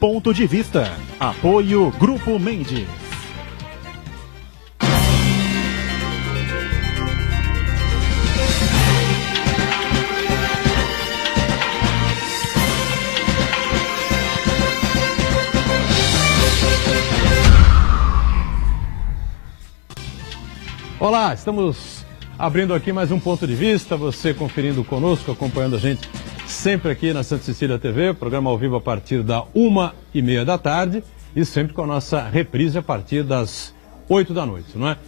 Ponto de Vista. Apoio Grupo Mendes. Olá, estamos abrindo aqui mais um Ponto de Vista, você conferindo conosco, acompanhando a gente sempre aqui na Santa Cecília TV, programa ao vivo a partir da 1h30 da tarde e sempre com a nossa reprise a partir das 8 da noite, não é?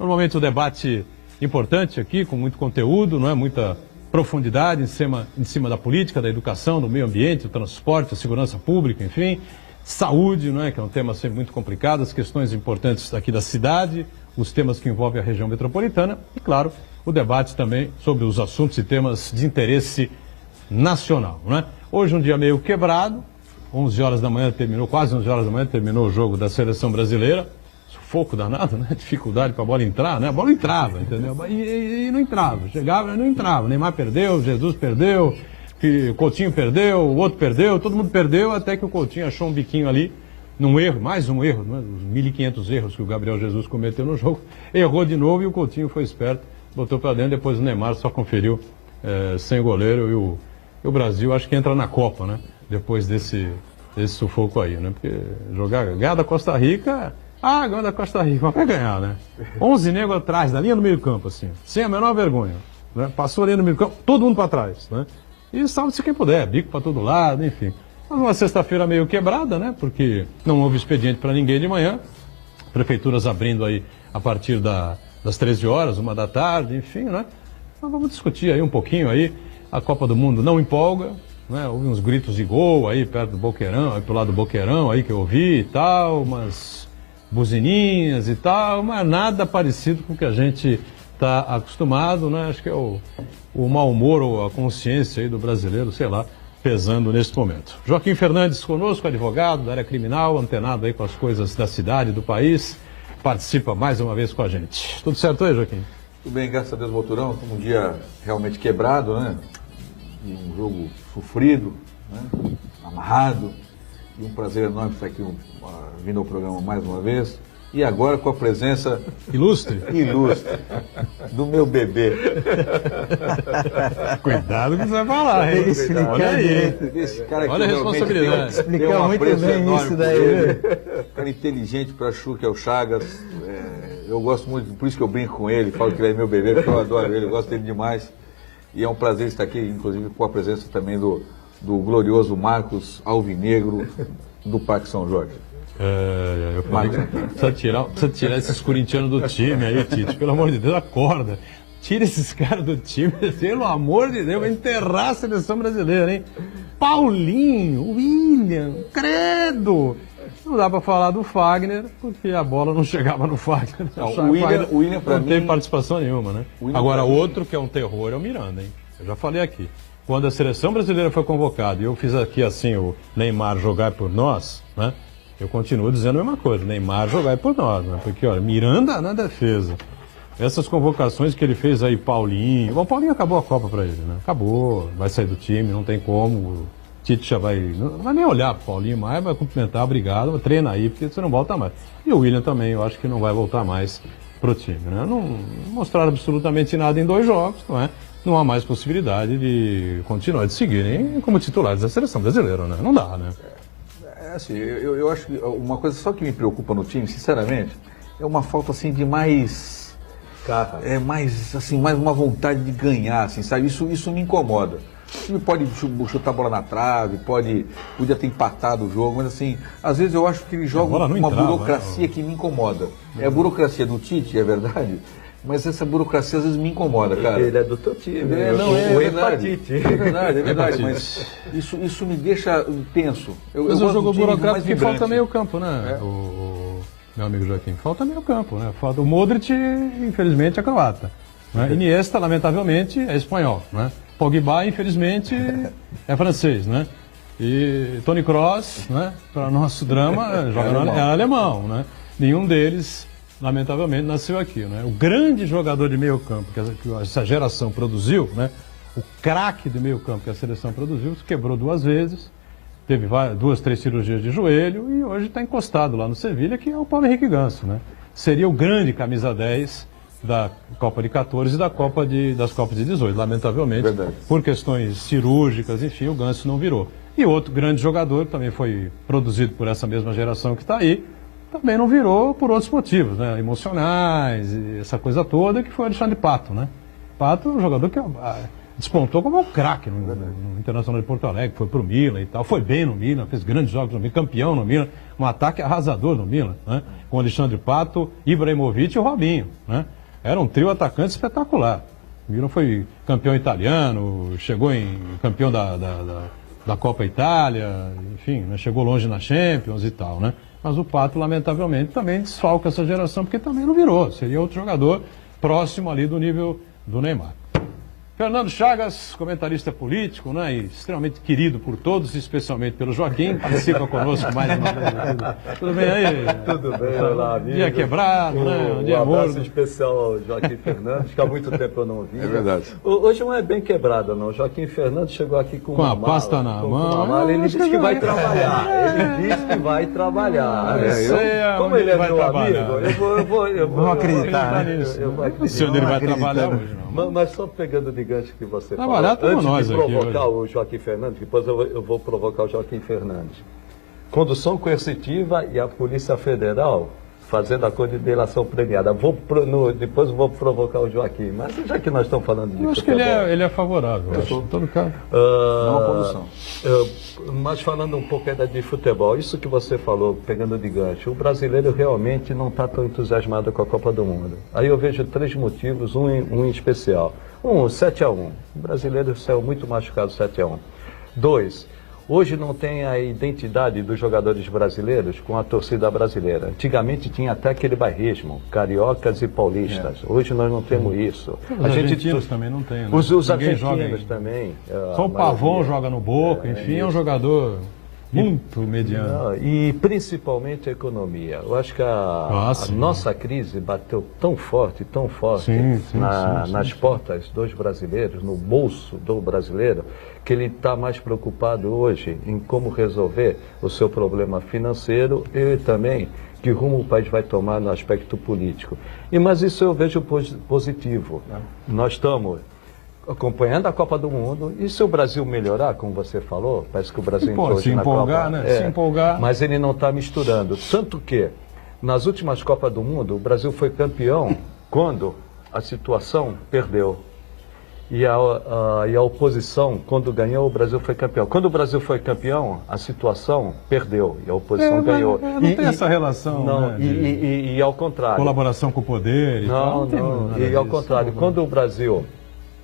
Normalmente um debate importante aqui, com muito conteúdo, não é? Muita profundidade em cima da política, da educação, do meio ambiente, do transporte, da segurança pública, enfim, saúde, não é? Que é um tema sempre muito complicado, as questões importantes aqui da cidade, os temas que envolvem a região metropolitana e, claro, o debate também sobre os assuntos e temas de interesse nacional, não é? Hoje um dia meio quebrado, 11 horas da manhã terminou, quase 11 horas da manhã terminou o jogo da seleção brasileira, sufoco danado, né? Dificuldade para a bola entrar, né? A bola entrava, entendeu? E não entrava, chegava e não entrava. Neymar perdeu, Jesus perdeu, Coutinho perdeu, o outro perdeu, todo mundo perdeu, até que o Coutinho achou um biquinho ali, num erro, mais um erro, né? Os 1.500 erros que o Gabriel Jesus cometeu no jogo, errou de novo e o Coutinho foi esperto, botou para dentro, depois o Neymar só conferiu sem o goleiro e o Brasil acho que entra na Copa, né? Depois desse sufoco aí, né? Porque ganhar da Costa Rica, ganhar da Costa Rica, mas vai ganhar, né? 11 negros atrás, da linha do meio campo, assim, sem a menor vergonha, né? Passou a linha do meio campo, todo mundo para trás, né? E salve-se quem puder, bico para todo lado, enfim. Mas uma sexta-feira meio quebrada, né? Porque não houve expediente para ninguém de manhã. Prefeituras abrindo aí a partir das 13 horas, 1 da tarde, enfim, né? Mas vamos discutir aí um pouquinho aí. A Copa do Mundo não empolga, né? Houve uns gritos de gol aí perto do Boqueirão, aí pro lado do Boqueirão aí que eu ouvi e tal, umas buzininhas e tal, mas nada parecido com o que a gente está acostumado, né? Acho que é o mau humor ou a consciência aí do brasileiro, sei lá, pesando neste momento. Joaquim Fernandes conosco, advogado da área criminal, antenado aí com as coisas da cidade, do país, participa mais uma vez com a gente. Tudo certo aí, Joaquim? Tudo bem, graças a Deus, Volturão. Um dia realmente quebrado, né? E um jogo sofrido, né? Amarrado. E um prazer enorme estar aqui vindo ao programa mais uma vez. E agora com a presença ilustre do meu bebê. Cuidado que você vai falar, hein? Olha aí. Esse cara aqui olha a responsabilidade. Explicar muito bem isso daí. Cara inteligente para Chu, que é o Chagas. Eu gosto muito, por isso que eu brinco com ele, falo que ele é meu bebê, porque eu adoro ele, eu gosto dele demais. E é um prazer estar aqui, inclusive com a presença também do glorioso Marcos Alvinegro, do Parque São Jorge. Eu falei, precisa tirar esses corintianos do time aí, Tite. Pelo amor de Deus, acorda. Tira esses caras do time, pelo amor de Deus, vai enterrar a seleção brasileira, hein? Paulinho, William, credo! Não dá para falar do Fagner, porque a bola não chegava no Fagner. Não, o William para mim... Não teve participação nenhuma, né? Agora, outro que é um terror é o Miranda, hein? Eu já falei aqui. Quando a seleção brasileira foi convocada e eu fiz aqui assim o Neymar jogar por nós, né? Eu continuo dizendo a mesma coisa, Neymar jogar por nós, né? Porque, olha, Miranda na defesa. Essas convocações que ele fez aí, Paulinho... Bom, Paulinho acabou a Copa para ele, né? Acabou, vai sair do time, não tem como. O Tite já não vai nem olhar pro Paulinho mais, vai cumprimentar, obrigado, treina aí, porque você não volta mais. E o William também, eu acho que não vai voltar mais pro time, né? Não mostraram absolutamente nada em 2 jogos, não é? Não há mais possibilidade de continuar, de seguirem como titulares da seleção brasileira, né? Não dá, né? Assim, eu acho que uma coisa só que me preocupa no time, sinceramente, é uma falta assim de mais... mais uma vontade de ganhar, assim, sabe? Isso me incomoda. O time pode chutar a bola na trave, podia ter empatado o jogo, mas assim, às vezes eu acho que ele joga uma burocracia que me incomoda. É a burocracia do Tite, é verdade, mas essa burocracia às vezes me incomoda, cara. Ele é do teu time, o hepatite. É verdade, mas isso me deixa tenso. Mas o jogo burocrático que falta meio campo, né? Meu amigo Joaquim, falta meio campo, né? Falta o Modric, infelizmente, é croata. Né? Iniesta, lamentavelmente, é espanhol, né? Pogba, infelizmente, é francês, né? E Toni Kroos, né? Para nosso drama, é alemão, né? Nenhum deles, lamentavelmente, nasceu aqui, né? O grande jogador de meio campo que essa geração produziu, né? O craque do meio campo que a seleção produziu, se quebrou 2 vezes, teve 2, 3 cirurgias de joelho e hoje está encostado lá no Sevilha, que é o Paulo Henrique Ganso, né? Seria o grande camisa 10 da Copa de 14 e das Copas de 18. Lamentavelmente, Verdade. por questões cirúrgicas, enfim, o Ganso não virou. E outro grande jogador, que também foi produzido por essa mesma geração que está aí, também não virou por outros motivos, né? Emocionais, e essa coisa toda, que foi o Alexandre Pato, né? Pato é um jogador que despontou como um craque no Internacional de Porto Alegre, foi pro Milan e tal, foi bem no Milan, fez grandes jogos no Milan, campeão no Milan, um ataque arrasador no Milan, né? Com Alexandre Pato, Ibrahimovic e o Robinho, né? Era um trio atacante espetacular. O Milan foi campeão italiano, chegou em campeão da Copa Itália, enfim, né? Chegou longe na Champions e tal, né? Mas o Pato, lamentavelmente, também desfalca essa geração, porque também não virou. Seria outro jogador próximo ali do nível do Neymar. Fernando Chagas, comentarista político, né, e extremamente querido por todos, especialmente pelo Joaquim, participa conosco mais uma vez. Tudo bem aí? Tudo bem, olá, amigo. Dia quebrado, né? Um Dia abraço morto. especial ao Joaquim Fernandes, que há muito tempo eu não vi. É verdade. Hoje não é bem quebrado, não. O Joaquim Fernandes chegou aqui com a uma mala, pasta na com mão. uma mala. Ele Acho disse que vai é. trabalhar. Ele disse que vai trabalhar. Como ele é vai meu trabalhar? amigo, eu vou acreditar, né? Eu vou O senhor dele vai trabalhar hoje, não. Mas só pegando de gancho que você Trabalhar falou, como nós antes de aqui provocar o Joaquim Fernandes, depois eu vou provocar o Joaquim Fernandes. Condução coercitiva e a Polícia Federal fazendo a delação premiada. Depois eu vou provocar o Joaquim, mas já que nós estamos falando de Eu acho que ele é favorável, acho, em todo caso. Não a condução. Mas falando um pouco ainda de futebol, isso que você falou, pegando de gancho, o brasileiro realmente não está tão entusiasmado com a Copa do Mundo. Aí eu vejo 3 motivos, um em especial. 7-1. O brasileiro saiu muito machucado 7-1. 2, hoje não tem a identidade dos jogadores brasileiros com a torcida brasileira. Antigamente tinha até aquele bairrismo, cariocas e paulistas. Hoje nós não temos isso. Os argentinos também não tem, né? Os Ninguém joga argentinos também. Só o Pavão joga no Boca, enfim, é um jogador muito mediano. E principalmente a economia. Eu acho que a nossa crise bateu tão forte Sim, nas portas dos brasileiros, no bolso do brasileiro, que ele está mais preocupado hoje em como resolver o seu problema financeiro e também que rumo o país vai tomar no aspecto político. Mas isso eu vejo positivo. Nós estamos acompanhando a Copa do Mundo, e se o Brasil melhorar, como você falou, parece que o Brasil entrou hoje na Copa, Se empolgar. mas ele não está misturando. Tanto que, nas últimas Copas do Mundo, o Brasil foi campeão quando a situação perdeu. E a oposição, quando ganhou, o Brasil foi campeão. Quando o Brasil foi campeão, a situação perdeu e a oposição ganhou. Não tem essa relação, não, né, e ao contrário. Colaboração com o poder e tal. E ao contrário, quando o Brasil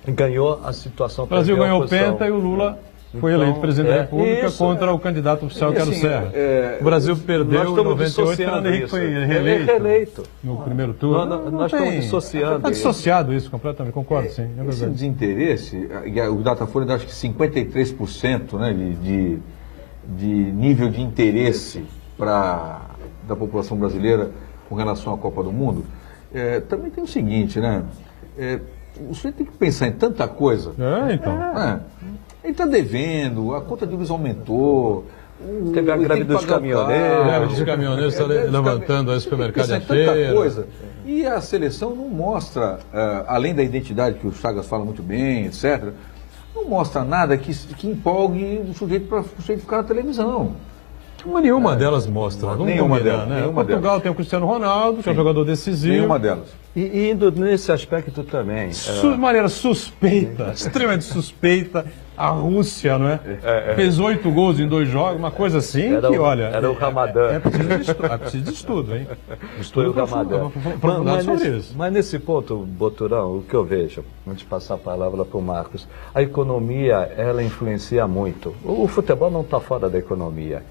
ganhou, a situação O Brasil perdeu a ganhou o oposição. Penta e o Lula foi eleito presidente da República contra o candidato oficial, que era o Serra. O Brasil perdeu em 98, Fernando Henrique foi reeleito no primeiro turno. Nós estamos dissociando. Está dissociado isso completamente, concordo, sim. É Esse verdade. desinteresse, o Datafolha dá acho que 53%, né, de nível de interesse da população brasileira com relação à Copa do Mundo. Também tem o seguinte, né? O sujeito tem que pensar em tanta coisa. Então. Ele está devendo, a conta de luz aumentou. Teve a greve dos caminhoneiros. A greve dos caminhoneiros está levantando o supermercado e tanta coisa. E a seleção não mostra, além da identidade que o Chagas fala muito bem, etc., não mostra nada que empolgue o sujeito para o sujeito ficar na televisão. Nenhuma delas mostra. Nenhuma delas. Né? Portugal tem o Cristiano Ronaldo, que é um jogador decisivo. Nenhuma delas. E indo nesse aspecto também. De maneira suspeita, extremamente suspeita, a Rússia, não é? Fez 8 gols em 2 jogos, uma coisa assim que, olha... Era o Ramadã. É preciso de estudo, hein? Foi o Ramadã. Sobre isso. Mas nesse ponto, Boturão, o que eu vejo, antes de passar a palavra para o Marcos, a economia, ela influencia muito. O futebol não está fora da economia.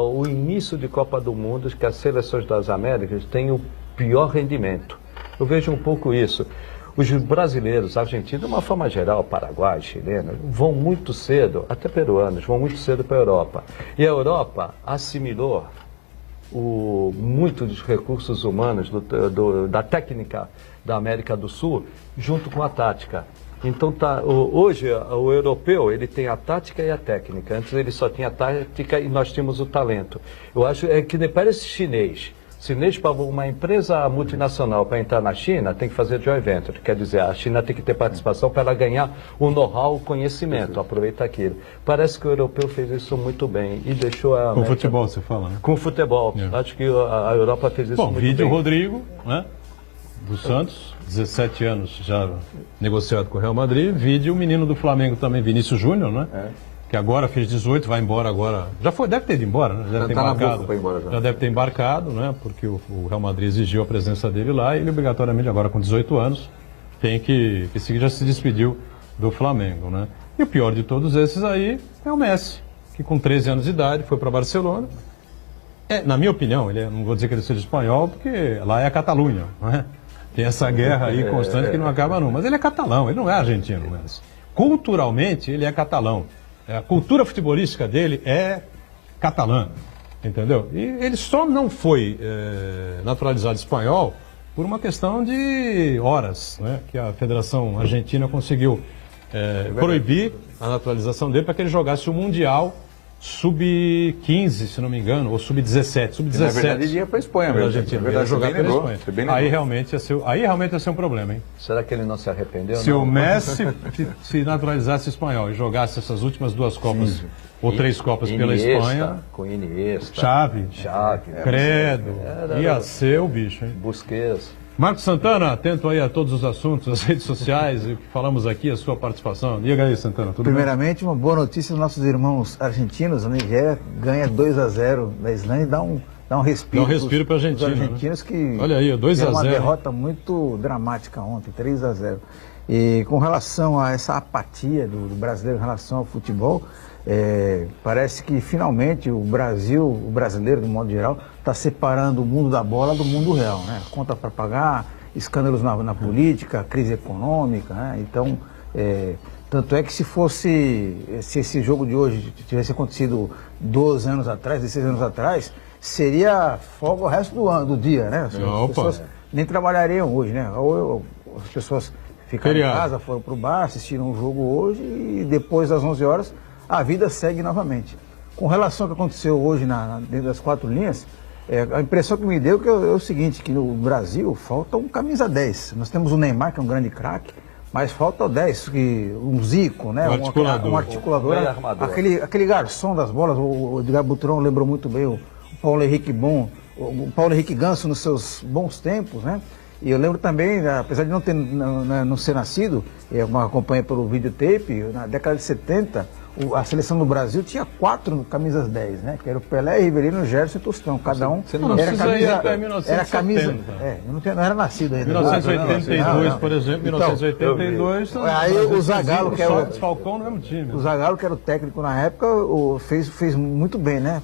O início de Copa do Mundo, que as seleções das Américas têm o pior rendimento. Eu vejo um pouco isso. Os brasileiros, argentinos, de uma forma geral, Paraguai, chilenos, vão muito cedo, até peruanos, vão muito cedo para a Europa. E a Europa assimilou muito dos recursos humanos, da técnica da América do Sul, junto com a tática. Então hoje o europeu ele tem a tática e a técnica. Antes ele só tinha a tática e nós tínhamos o talento. Eu acho que parece chinês. Chinês, para uma empresa multinacional para entrar na China, tem que fazer joint venture. Quer dizer, a China tem que ter participação para ela ganhar o know-how, o conhecimento, aproveitar aquilo. Parece que o europeu fez isso muito bem e deixou a... Com futebol, você fala, né? Com futebol. Acho que a Europa fez isso muito bem. Bom, vídeo Rodrigo, né? Do Santos, 17 anos já negociado com o Real Madrid. Vídeo o menino do Flamengo também, Vinícius Júnior, né? Que agora fez 18, vai embora agora. Já foi, deve ter ido embora, né? Deve ter embarcado. Já deve ter embarcado, né? Porque o Real Madrid exigiu a presença dele lá e ele obrigatoriamente agora com 18 anos tem que seguir, já se despediu do Flamengo, né? E o pior de todos esses aí é o Messi, que com 13 anos de idade foi para Barcelona. Na minha opinião, não vou dizer que ele seja espanhol, porque lá é a Catalunha, não é? Tem essa guerra aí constante que não acaba não. Mas ele é catalão, ele não é argentino, Messi. Culturalmente, ele é catalão. A cultura futebolística dele é catalã, entendeu? E ele só não foi naturalizado espanhol por uma questão de horas, né? Que a Federação Argentina conseguiu proibir a naturalização dele para que ele jogasse o Mundial Sub-15, se não me engano, ou Sub-17. Sub-17. Na verdade, ele ia para a Espanha mesmo. Argentina, ele ia jogar pela Espanha. Aí realmente ia ser um problema, hein? Será que ele não se arrependeu? Se o Messi se naturalizasse espanhol e jogasse essas últimas 2 Copas, ou 3 Copas pela Espanha... Com Iniesta. Xavi. Credo. Ia ser o bicho, hein? Busquets. Marcos Santana, atento aí a todos os assuntos, as redes sociais, e o que falamos aqui, a sua participação. Diga aí, Santana, tudo Primeiramente, uma boa notícia dos nossos irmãos argentinos. A Nigéria ganha 2-0 da Islândia e dá um respiro. Dá um respiro para a Argentina. Os argentinos, né? Que olha aí, 2-0. uma derrota muito dramática ontem, 3-0. E com relação a essa apatia do brasileiro em relação ao futebol, parece que finalmente o brasileiro, de modo geral, está separando o mundo da bola do mundo real, né? Conta para pagar, escândalos na política, crise econômica, né? Então, tanto é que se esse jogo de hoje tivesse acontecido 12 anos atrás, 16 anos atrás, seria folga o resto do dia, né? As pessoas nem trabalhariam hoje, né? Ou as pessoas ficaram em casa, foram para o bar, assistiram o jogo hoje e depois das 11 horas a vida segue novamente. Com relação ao que aconteceu hoje dentro das 4 linhas, a impressão que me deu é o seguinte, que no Brasil falta um camisa 10. Nós temos o Neymar, que é um grande craque, mas falta o 10, um Zico, né? Um articulador. Aquele garçom das bolas, o Edgar Butrão lembrou muito bem o Paulo Henrique o Paulo Henrique Ganso nos seus bons tempos, né? E eu lembro também, apesar de não ser nascido, eu acompanhei pelo videotape, na década de 70, a seleção do Brasil tinha 4 camisas 10, né? Que era o Pelé, Rivelino, Gerson e Tostão. Cada um era camisa. Eu não era nascido ainda. 1982, por exemplo, 1982. Aí o Zagallo, que era o Falcão no mesmo time. O Zagallo, que era o técnico na época, fez muito bem, né?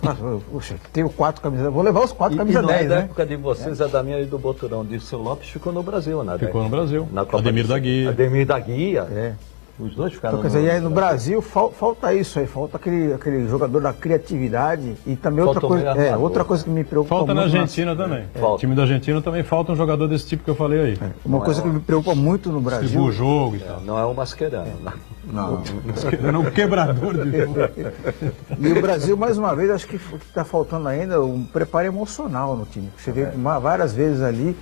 Poxa, tenho 4 camisas, vou levar os 4 camisas 10, né? Na época de vocês, a da minha e do Boturão, de seu Lopes ficou no Brasil, né? Ficou no Brasil. Ademir da Guia. Os dois ficaram então, quer dizer, aí no Brasil falta isso aí, falta aquele jogador da criatividade e também outra coisa que me preocupa muito. Falta na Argentina também. O time da Argentina também falta um jogador desse tipo que eu falei aí. Uma coisa que me preocupa muito no Brasil. Distribui o jogo e tal. Não é o Mascherano. Não. Não, um quebrador de jogo. E o Brasil, mais uma vez, acho que está faltando ainda um preparo emocional no time. Você vê várias vezes ali.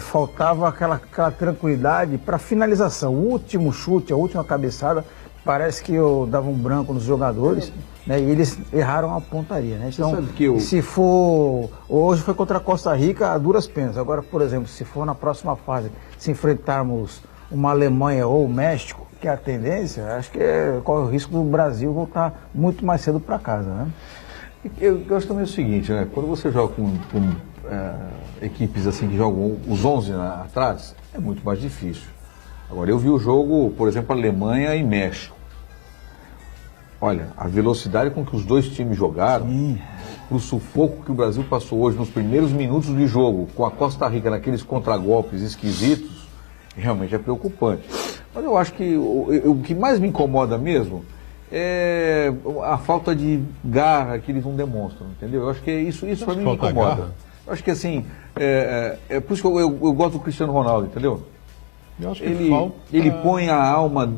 Faltava aquela tranquilidade para finalização. O último chute, a última cabeçada, parece que eu dava um branco nos jogadores, né, e eles erraram a pontaria. Né? Então, se for... Hoje foi contra a Costa Rica a duras penas. Agora, por exemplo, se for na próxima fase, se enfrentarmos uma Alemanha ou o México, que é a tendência, acho que corre o risco do Brasil voltar muito mais cedo para casa. Né? Eu acho também o seguinte, né? Quando você joga com equipes assim que jogam os 11 atrás, é muito mais difícil. Agora, eu vi o jogo, por exemplo, Alemanha e México. Olha, a velocidade com que os dois times jogaram, o sufoco que o Brasil passou hoje nos primeiros minutos de jogo, com a Costa Rica naqueles contragolpes esquisitos, realmente é preocupante. Mas eu acho que o que mais me incomoda mesmo é a falta de garra que eles não demonstram, entendeu? Eu acho que isso para mim me incomoda. Eu acho que assim, por isso que eu gosto do Cristiano Ronaldo, entendeu? Eu acho que ele põe a alma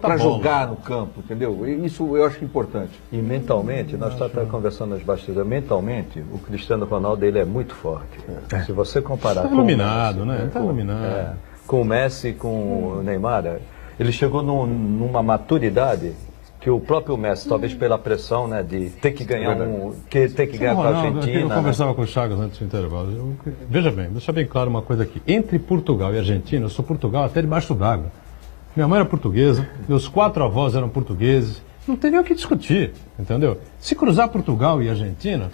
para bola. jogar no campo, entendeu? Isso eu acho importante. E mentalmente, nós estamos até conversando nas bastidores, mentalmente, o Cristiano Ronaldo ele é muito forte. Se você comparar Está com iluminado, o Messi, né? Está iluminado. com o Messi, com o Neymar, ele chegou numa maturidade que o próprio Messi, talvez pela pressão, né, de ter que ganhar ter que ganhar com a Argentina. Eu conversava com o Chagas antes do intervalo. Veja bem, deixa bem claro uma coisa aqui. Entre Portugal e Argentina, eu sou Portugal até debaixo d'água. Minha mãe era portuguesa, meus 4 avós eram portugueses. Não tem nem o que discutir, entendeu? Se cruzar Portugal e Argentina,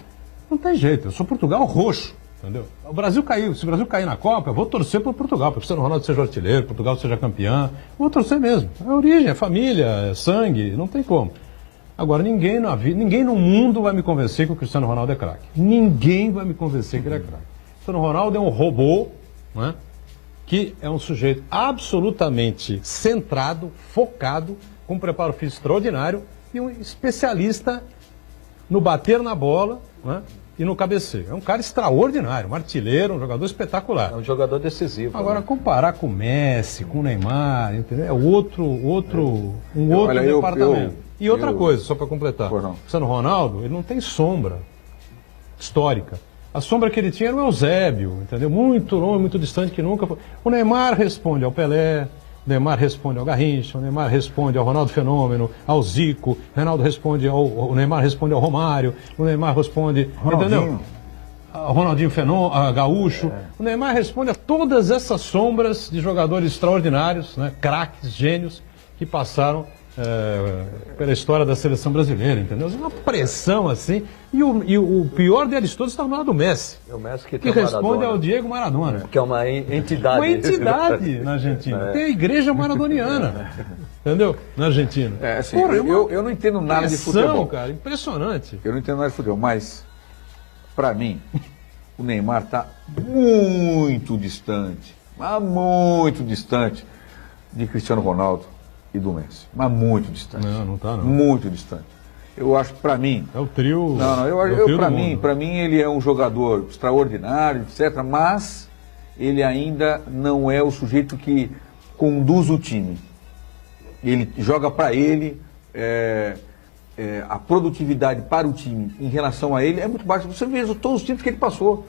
não tem jeito. Eu sou Portugal roxo, entendeu? O Brasil caiu. Se o Brasil cair na Copa, eu vou torcer para Portugal, para que o Cristiano Ronaldo seja artilheiro, Portugal seja campeão. Vou torcer mesmo. É origem, é família, é sangue, não tem como. Agora, ninguém no mundo vai me convencer que o Cristiano Ronaldo é craque. Ninguém vai me convencer que ele é craque. O Cristiano Ronaldo é um robô, né, que é um sujeito absolutamente centrado, focado, com um preparo físico extraordinário e um especialista no bater na bola, né, e no cabeceio. É um cara extraordinário, um artilheiro, um jogador espetacular. É um jogador decisivo. Agora, comparar com o Messi, com o Neymar, entendeu? É outro Olha, departamento. E outra coisa, só para completar. Não. O Cristiano Ronaldo, ele não tem sombra histórica. A sombra que ele tinha era o Eusébio, entendeu? Muito longe, muito distante, que nunca foi. O Neymar responde ao Pelé, o Neymar responde ao Garrincha, o Neymar responde ao Ronaldo Fenômeno, ao Zico, o Neymar responde ao Romário, o Neymar responde, entendeu? Ao Ronaldinho Fenômeno, a Gaúcho. O Neymar responde a todas essas sombras de jogadores extraordinários, né? Craques, gênios, que passaram pela história da seleção brasileira, entendeu? Uma pressão assim. E o pior deles todos está no lado do Messi. É o Messi que responde ao Diego Maradona. Que é uma entidade. Uma entidade na Argentina. Tem a igreja maradoniana. Entendeu? Na Argentina. Assim, porra, eu não entendo nada de futebol. Cara, impressionante. Eu não entendo nada de futebol, mas, para mim, o Neymar está muito distante, mas muito distante de Cristiano Ronaldo e do Messi. Mas muito distante. Não está não. Muito distante. Eu acho que para mim... É o trio... Para mim ele é um jogador extraordinário, etc., mas ele ainda não é o sujeito que conduz o time. Ele joga para ele, a produtividade para o time em relação a ele é muito baixa. Você vê todos os times que ele passou.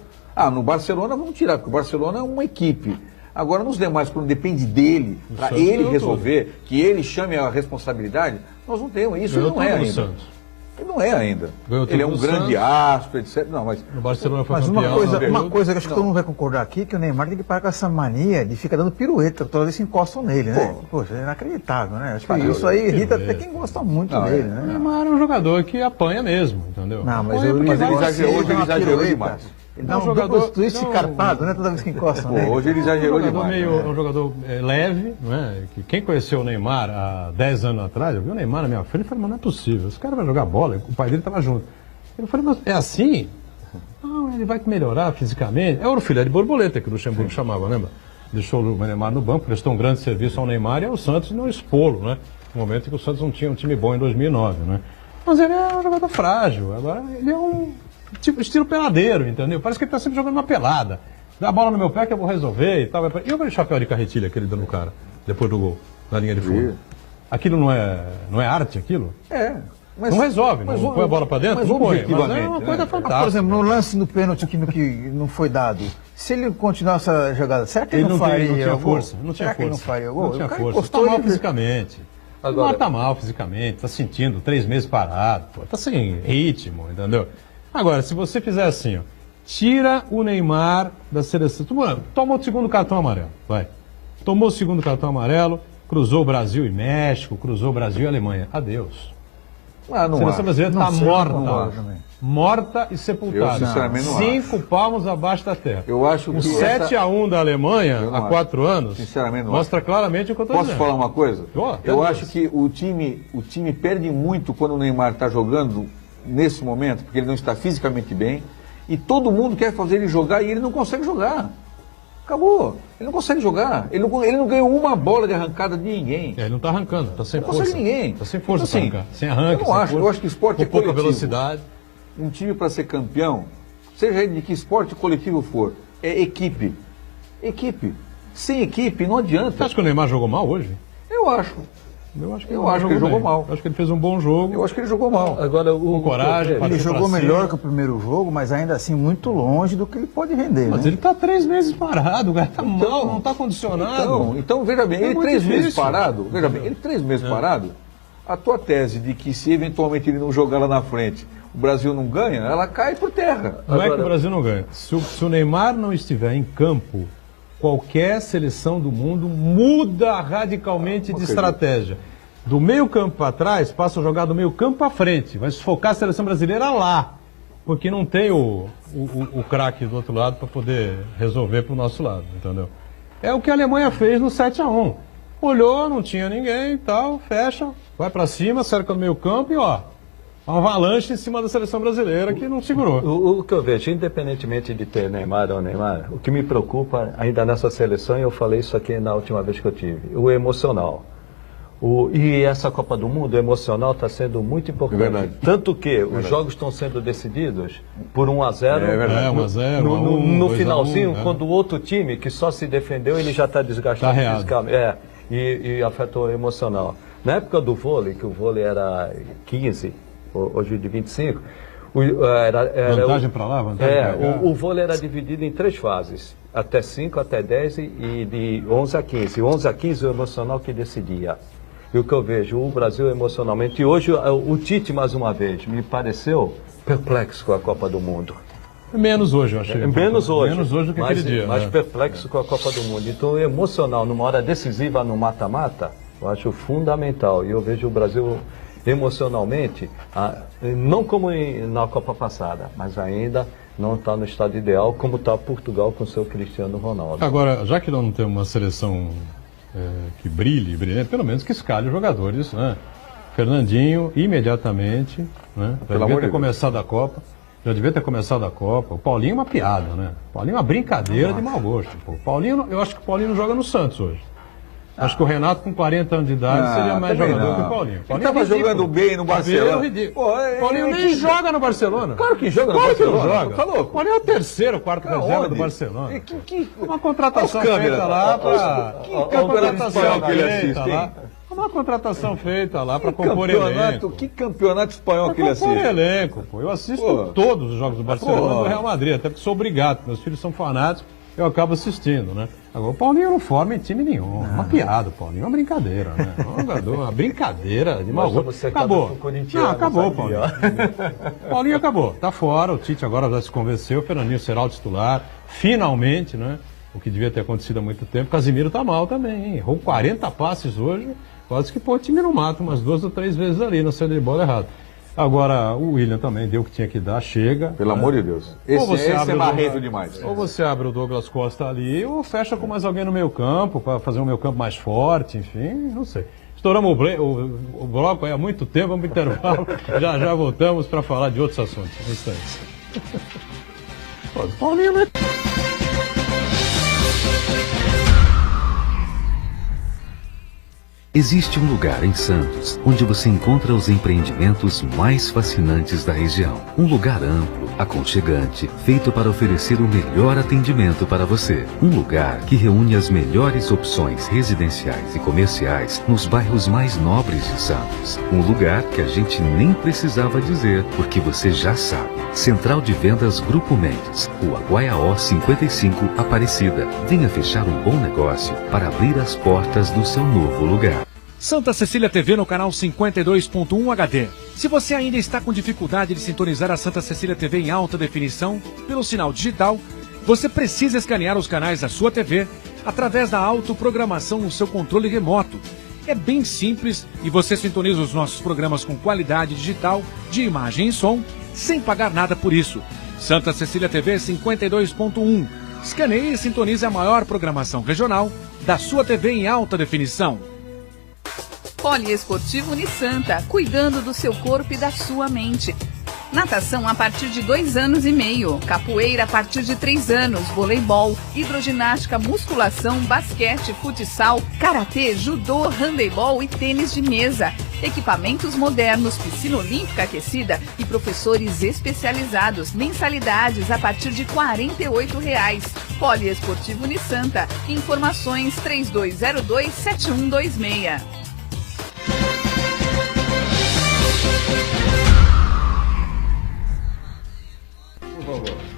No Barcelona vamos tirar, porque o Barcelona é uma equipe. Agora, nos demais, quando depende dele, para ele resolver, que ele chame a responsabilidade, nós não temos. Isso ele não é ainda. Ele não é ainda. Ele é um grande astro, etc. Não, mas no Barcelona foi mas campeão, uma coisa que acho que todo mundo vai concordar aqui, que o Neymar tem que parar com essa mania de ficar dando pirueta toda vez que encostam nele, né? Poxa, é inacreditável, né? Acho que isso aí irrita até quem gosta muito dele, né? O Neymar é um jogador que apanha mesmo, entendeu? Não, mas ele exagerou demais. Ele dá um jogador twist carpado, né? Toda vez que encosta. Hoje ele exagerou demais. É um jogador leve, não é? Que quem conheceu o Neymar há 10 anos atrás, eu vi o Neymar na minha frente e falei, mas não é possível, esse cara vai jogar bola, o pai dele estava junto. Eu falei, mas é assim? Não, ele vai melhorar fisicamente. É o filé de borboleta que o Luxemburgo chamava, lembra? Deixou o Neymar no banco, prestou um grande serviço ao Neymar e ao Santos não expô-lo, né? No momento em que o Santos não tinha um time bom em 2009, né? Mas ele é um jogador frágil, agora ele é um... tipo estilo peladeiro, entendeu? Parece que ele está sempre jogando uma pelada. Dá a bola no meu pé que eu vou resolver e tal. E o chapéu de carretilha que ele deu no cara, depois do gol, na linha de fundo. Aquilo não é arte, aquilo? Mas, não resolve, não põe a bola para dentro, não põe. Mas é uma coisa fantástica. Por exemplo, no lance do pênalti que não foi dado, se ele continuasse essa jogada, será que ele não faria? Não tinha força. Não tinha será que ele não faria gol? Não tinha força. Está mal fisicamente. Agora... Está mal fisicamente, está sentindo 3 meses parado, está sem ritmo, entendeu? Agora, se você fizer assim, ó, tira o Neymar da seleção. Toma o segundo cartão amarelo, vai. Tomou o segundo cartão amarelo, cruzou o Brasil e México, cruzou o Brasil e Alemanha. Adeus. A seleção brasileira está morta. Morta e sepultada. Eu, sinceramente, não 5 palmos abaixo da terra. Eu acho que 7-1 da Alemanha há 4 anos sinceramente, não mostra claramente o que eu estou dizendo. Posso falar uma coisa? Eu acho que o time perde muito quando o Neymar está jogando nesse momento, porque ele não está fisicamente bem, e todo mundo quer fazer ele jogar e ele não consegue jogar. Acabou. Ele não consegue jogar. Ele não ganhou uma bola de arrancada de ninguém. Ele não está arrancando, está sem força. Não consegue ninguém. Está sem força então, para arrancar. Sem arranque, eu não acho. Eu acho que esporte é coletivo. Com pouca velocidade. Um time para ser campeão, seja ele de que esporte coletivo for, é equipe. Equipe. Sem equipe não adianta. Você acha que o Neymar jogou mal hoje? Eu acho. Eu acho que ele jogou mal. Eu acho que ele fez um bom jogo. Eu acho que ele jogou mal. Agora, Com coragem. Ele jogou melhor que o primeiro jogo, mas ainda assim muito longe do que ele pode render. Mas né? ele está 3 meses parado, o cara tá mal, não está condicionado. Então, veja bem, É ele muito 3 meses difícil. parado, veja bem, ele 3 meses parado, a tua tese de que se eventualmente ele não jogar lá na frente, o Brasil não ganha, ela cai por terra. Não é que o Brasil não ganha. Se o Neymar não estiver em campo, qualquer seleção do mundo muda radicalmente de estratégia. Do meio campo para trás, passa a jogar do meio campo para frente. Vai sufocar a seleção brasileira lá. Porque não tem o craque do outro lado para poder resolver para o nosso lado, entendeu? É o que a Alemanha fez no 7-1. Olhou, não tinha ninguém e tal, fecha, vai para cima, cerca do meio campo e ó, uma avalanche em cima da seleção brasileira que não segurou. O que eu vejo, independentemente de ter Neymar ou Neymar, o que me preocupa ainda nessa seleção, e eu falei isso aqui na última vez que eu tive, o emocional. E essa Copa do Mundo, o emocional está sendo muito importante. É verdade. Tanto que os jogos estão sendo decididos por 1-0. É verdade. 1-0, No 1-1, finalzinho, 2-1, quando o outro time, que só se defendeu, ele já está desgastado Tá fisicamente. E afetou o emocional. Na época do vôlei, que o vôlei era 15, hoje de 25, Vantagem para lá, vantagem para cá. o vôlei era dividido em 3 fases, até 5, até 10 e de 11 a 15. 11 a 15 o emocional que decidia. E o que eu vejo, o Brasil emocionalmente, e hoje o Tite, mais uma vez, me pareceu perplexo com a Copa do Mundo. Menos hoje, eu achei. Menos hoje. Menos hoje do que aquele dia. Mas né? perplexo com a Copa do Mundo. Então, emocional, numa hora decisiva no mata-mata, eu acho fundamental. E eu vejo o Brasil emocionalmente, não como na Copa passada, mas ainda não está no estado ideal, como está Portugal com seu Cristiano Ronaldo. Agora, já que nós não temos uma seleção que brilhe, pelo menos que escalhe os jogadores, né? Fernandinho, imediatamente, né? Já devia ter começado a Copa. Já devia ter começado a Copa. O Paulinho é uma piada, né? O Paulinho é uma brincadeira de mau gosto. Pô. Eu acho que o Paulinho não joga no Santos hoje. Acho que o Renato, com 40 anos de idade, seria mais jogador que o Paulinho. Ele estava jogando bem no Barcelona. O Paulinho nem joga no Barcelona. Claro que joga no Claro que Barcelona. não joga. Tá louco? O Paulinho é o terceiro, quarto reserva do Barcelona. Uma contratação feita lá para... Uma contratação feita lá para compor elenco. Que campeonato espanhol que ele assiste? Compor elenco, pô. Eu assisto todos os jogos do Barcelona e do Real Madrid, até porque sou obrigado. Meus filhos são fanáticos, eu acabo assistindo, né? Agora, o Paulinho não forma em time nenhum. Uma piada, o Paulinho. Uma brincadeira, né? Uma brincadeira de mau gosto. Acabou. Não, acabou, Paulinho. Paulinho acabou. Tá fora. O Tite agora já se convenceu. O Fernandinho será o titular. Finalmente, né? O que devia ter acontecido há muito tempo. Casimiro tá mal também, hein? Errou 40 passes hoje. Quase que o time não mata umas 2 ou 3 vezes ali na saída de bola errado. Agora, o William também deu o que tinha que dar, chega. Pelo amor de Deus. Esse é marrento demais. Ou você abre o Douglas Costa ali, ou fecha com mais alguém no meio campo, para fazer um meio campo mais forte, enfim, não sei. Estouramos o bloco aí há muito tempo, vamos pro intervalo. já voltamos para falar de outros assuntos. Instantes. Pô, Paulinho, né? Existe um lugar em Santos onde você encontra os empreendimentos mais fascinantes da região. Um lugar amplo, aconchegante, feito para oferecer o melhor atendimento para você. Um lugar que reúne as melhores opções residenciais e comerciais nos bairros mais nobres de Santos. Um lugar que a gente nem precisava dizer, porque você já sabe. Central de Vendas Grupo Mendes, Rua Guaiaó 55, Aparecida. Venha fechar um bom negócio para abrir as portas do seu novo lugar. Santa Cecília TV no canal 52.1 HD. Se você ainda está com dificuldade de sintonizar a Santa Cecília TV em alta definição pelo sinal digital, você precisa escanear os canais da sua TV através da autoprogramação no seu controle remoto. É bem simples e você sintoniza os nossos programas com qualidade digital, de imagem e som, sem pagar nada por isso. Santa Cecília TV 52.1. Escaneie e sintonize a maior programação regional da sua TV em alta definição. Poliesportivo Unisanta, cuidando do seu corpo e da sua mente. Natação a partir de 2 anos e meio, capoeira a partir de 3 anos, voleibol, hidroginástica, musculação, basquete, futsal, karatê, judô, handebol e tênis de mesa. equipamentos modernos, piscina olímpica aquecida e professores especializados. Mensalidades a partir de R$ 48,00. Poliesportivo Unisanta. Informações 3202-7126.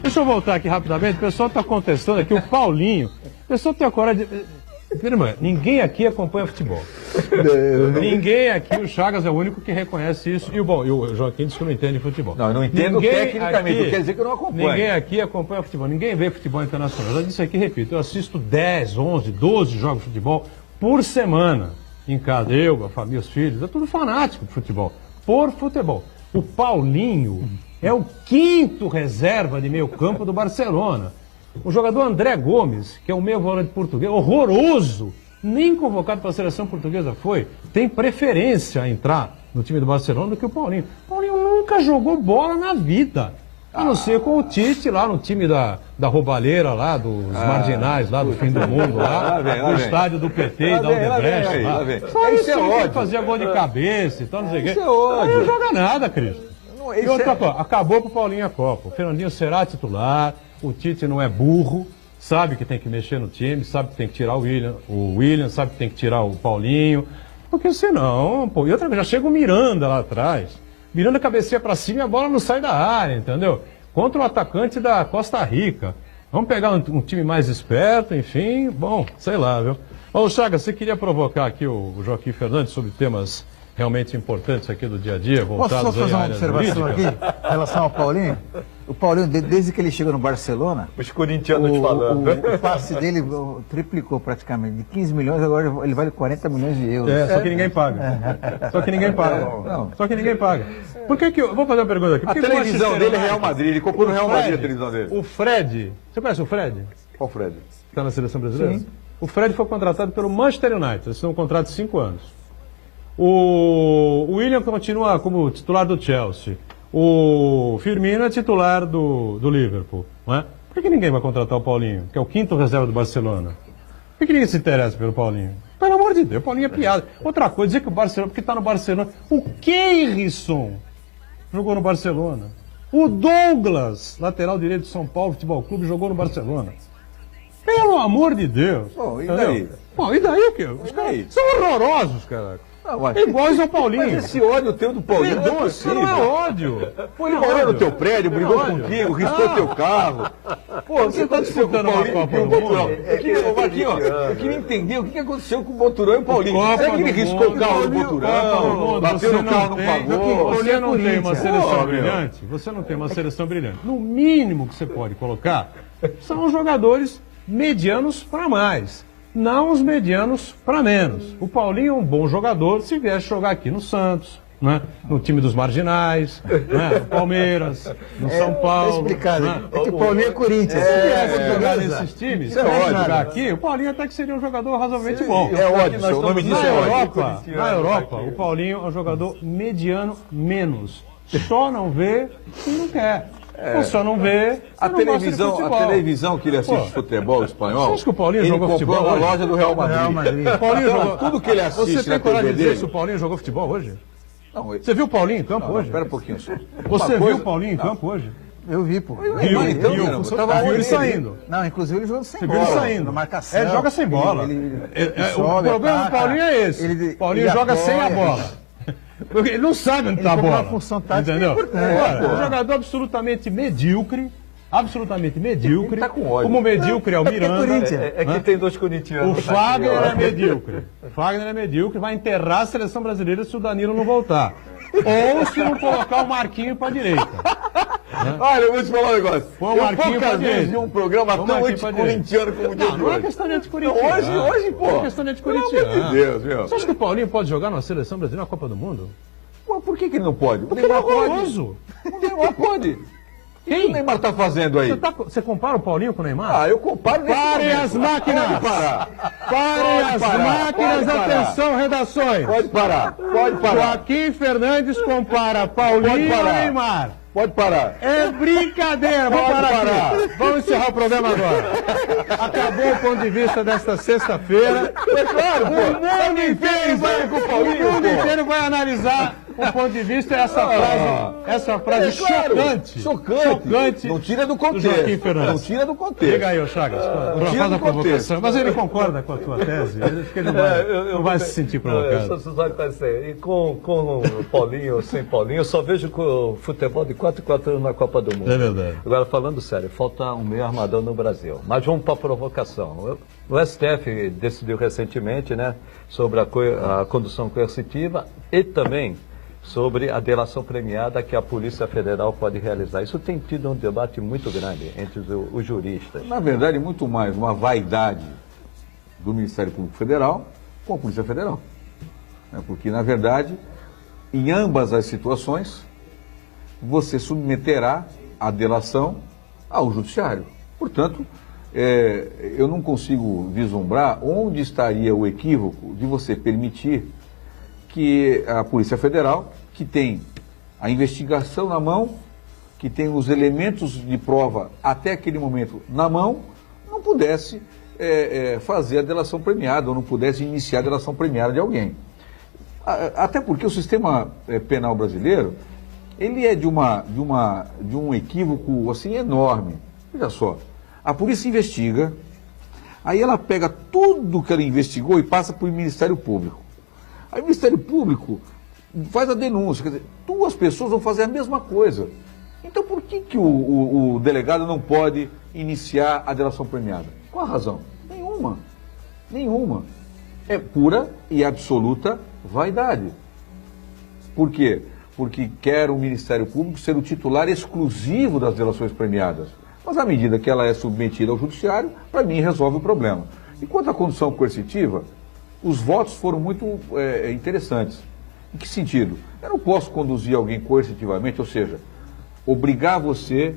Deixa eu voltar aqui rapidamente. O pessoal está contestando aqui o Paulinho. O pessoal tem a coragem de... Irmã, ninguém aqui acompanha futebol. Ninguém aqui, o Chagas é o único que reconhece isso. E o Joaquim diz que não entende futebol. Não, eu não entendo tecnicamente, não quer dizer que eu não acompanho. Ninguém aqui acompanha futebol, ninguém vê futebol internacional. Eu já disse aqui, repito, eu assisto 10, 11, 12 jogos de futebol por semana. Em casa, eu, a família, os filhos, é tudo fanático de futebol. Por futebol. O Paulinho é o 5º reserva de meio campo do Barcelona. O jogador André Gomes, que é um meio-volante português, horroroso, nem convocado para a seleção portuguesa foi, tem preferência a entrar no time do Barcelona do que o Paulinho. O Paulinho nunca jogou bola na vida, a não ser com o Tite lá no time da roubalheira lá, dos marginais lá do fim do mundo lá, no estádio do PT e da Odebrecht lá. Só isso é ódio. Fazia gol de cabeça e tal, não sei o quê. Isso é ódio. Não joga nada, Cristo. E outra coisa, acabou pro Paulinho a Copa. O Fernandinho será titular. O Tite não é burro, sabe que tem que mexer no time, sabe que tem que tirar o William, sabe que tem que tirar o Paulinho, porque senão, pô, e outra coisa, já chega o Miranda lá atrás, Miranda cabeceia pra cima e a bola não sai da área, entendeu? Contra o atacante da Costa Rica. Vamos pegar um time mais esperto, enfim, bom, sei lá, viu? Ô, Chagas, você queria provocar aqui o Joaquim Fernandes sobre temas realmente importantes aqui do dia a dia, voltados Posso só fazer uma observação aqui em relação ao Paulinho? O Paulinho, desde que ele chegou no Barcelona, os corintianos falando. O passe dele triplicou praticamente. De 15 milhões, agora ele vale 40 milhões de euros. Só que ninguém paga. Só que ninguém paga. Não. Só que ninguém paga. Por que eu vou fazer uma pergunta aqui. A televisão dele é Real Madrid, ele comprou no Real Madrid a televisão dele. O Fred, você conhece o Fred? Qual Fred? Está na seleção brasileira? Sim. O Fred foi contratado pelo Manchester United, eles têm um contrato de 5 anos. O William continua como titular do Chelsea. O Firmino é titular do Liverpool, não é? Por que ninguém vai contratar o Paulinho, que é o 5º reserva do Barcelona? Por que ninguém se interessa pelo Paulinho? Pelo amor de Deus, o Paulinho é piada. Outra coisa, dizer que o Barcelona, porque está no Barcelona. O Keirson jogou no Barcelona. O Douglas, lateral direito do São Paulo Futebol Clube, jogou no Barcelona. Pelo amor de Deus. Bom, e daí? Bom, e daí o quê? Os caras são horrorosos, cara. Iguais ao Paulinho. Mas esse ódio teu do Paulinho não é possível. Não é ódio. Pô, ele morou no teu prédio, brigou contigo, riscou teu carro. Pô, você está disputando uma Copa do Mundo? Eu queria entender o que aconteceu com o Boturão e o Paulinho. Será que ele riscou o carro do Boturão? Bateu no carro, não pagou? Você não tem uma seleção brilhante? Você não tem uma seleção brilhante. No mínimo que você pode colocar são os jogadores medianos para mais. Não os medianos para menos. O Paulinho é um bom jogador se viesse jogar aqui no Santos, né? No time dos marginais, né? No Palmeiras, no São Paulo. É explicado. Né? É que o Paulinho é Corinthians. Se viesse jogar nesses times, se viesse jogar aqui, o Paulinho até que seria um jogador razoavelmente bom. É ódio, o nome disso é ódio. Na Europa, o Paulinho é um jogador mediano menos. Só não vê e não quer. Ou só não vê. A televisão que ele assiste futebol espanhol. Você acha que o Paulinho jogou futebol na hoje? loja do Real Madrid. O Paulinho jogou... Tudo que ele assiste. Você tem coragem de dizer se o Paulinho jogou futebol hoje? Não, você viu o Paulinho em campo hoje? Espera um pouquinho só. Você viu o Paulinho em campo hoje? Eu vi, pô. Viu ele saindo. Não, inclusive ele jogou sem bola. Você viu ele saindo. Na marcação. Ele joga sem bola. O problema do Paulinho é esse. O Paulinho joga sem a bola. Porque ele não sabe onde está a bola. Uma função tática, entendeu? Importante. Um jogador absolutamente medíocre. Ele tá com ódio. Como medíocre é o Miranda. É que tem 2 corintianos. O Fagner é medíocre. O Fagner é medíocre, vai enterrar a seleção brasileira se o Danilo não voltar. Ou se não colocar o Marquinho para a direita. Né? Olha, eu vou te falar um negócio. Põe o Marquinho para direita. De um programa tão anticorintiano como o de hoje. Não é questão de anticorintiano. Hoje, pô. Não é questão de anticorintiano. Pelo amor de Deus, meu. Você acha que o Paulinho pode jogar na seleção brasileira na Copa do Mundo? Pô, por que ele não pode? Porque ele é horroroso. O Neymar pode. O que o Neymar está fazendo aí? Você compara o Paulinho com o Neymar? Ah, eu comparo nesse Parem momento. as máquinas! Pode parar! Parem as máquinas! Atenção, redações! Pode parar! Joaquim Fernandes compara Paulinho e Neymar. Pode parar. É brincadeira, vamos parar aqui. Vamos encerrar o programa agora. Acabou o ponto de vista desta sexta-feira. É claro, pô. O mundo inteiro vai analisar o ponto de vista e essa frase chocante. Não tira do do Joaquim contexto. Fernandes. Não tira do contexto. Diga aí, ô Chagas, faz a provocação. Mas ele concorda com a tua tese? Ele acho que ele não vai se sentir provocado. E com o Paulinho ou sem Paulinho, eu só vejo o futebol de 4 em 4 anos na Copa do Mundo. É verdade. Agora, falando sério, falta um meio armador no Brasil. Mas vamos para a provocação. O STF decidiu recentemente, né, sobre a condução coercitiva e também sobre a delação premiada que a Polícia Federal pode realizar. Isso tem tido um debate muito grande entre os juristas. Na verdade, muito mais uma vaidade do Ministério Público Federal com a Polícia Federal. Porque, na verdade, em ambas as situações, você submeterá a delação ao judiciário. Portanto, eu não consigo vislumbrar onde estaria o equívoco de você permitir que a Polícia Federal, que tem a investigação na mão, que tem os elementos de prova até aquele momento na mão, não pudesse fazer a delação premiada, ou não pudesse iniciar a delação premiada de alguém. Até porque o sistema penal brasileiro, ele é de um equívoco assim enorme. Veja só, a polícia investiga, aí ela pega tudo que ela investigou e passa para o Ministério Público. Aí o Ministério Público faz a denúncia, quer dizer, duas pessoas vão fazer a mesma coisa. Então por que o delegado não pode iniciar a delação premiada? Qual a razão? Nenhuma. É pura e absoluta vaidade. Por quê? Porque quer o Ministério Público ser o titular exclusivo das delações premiadas. Mas à medida que ela é submetida ao judiciário, para mim resolve o problema. E quanto à condução coercitiva, os votos foram muito interessantes. Em que sentido? Eu não posso conduzir alguém coercitivamente, ou seja, obrigar você,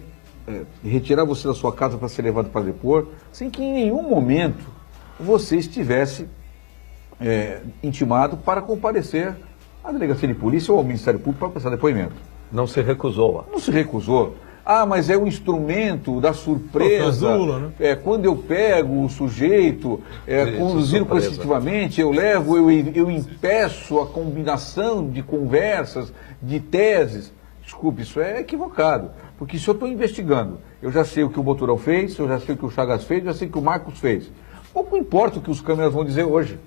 retirar você da sua casa para ser levado para depor, sem que em nenhum momento você estivesse intimado para comparecer à delegacia de polícia ou ao Ministério Público para prestar depoimento. Não se recusou. Não se recusou. Ah, mas é um instrumento da surpresa. né? Quando eu pego o sujeito, conduzido coercitivamente, eu levo, eu impeço a combinação de conversas, de teses. Desculpe, isso é equivocado. Porque se eu estou investigando, eu já sei o que o Boturão fez, eu já sei o que o Chagas fez, eu já sei o que o Marcos fez. Pouco importa o que os câmeras vão dizer hoje.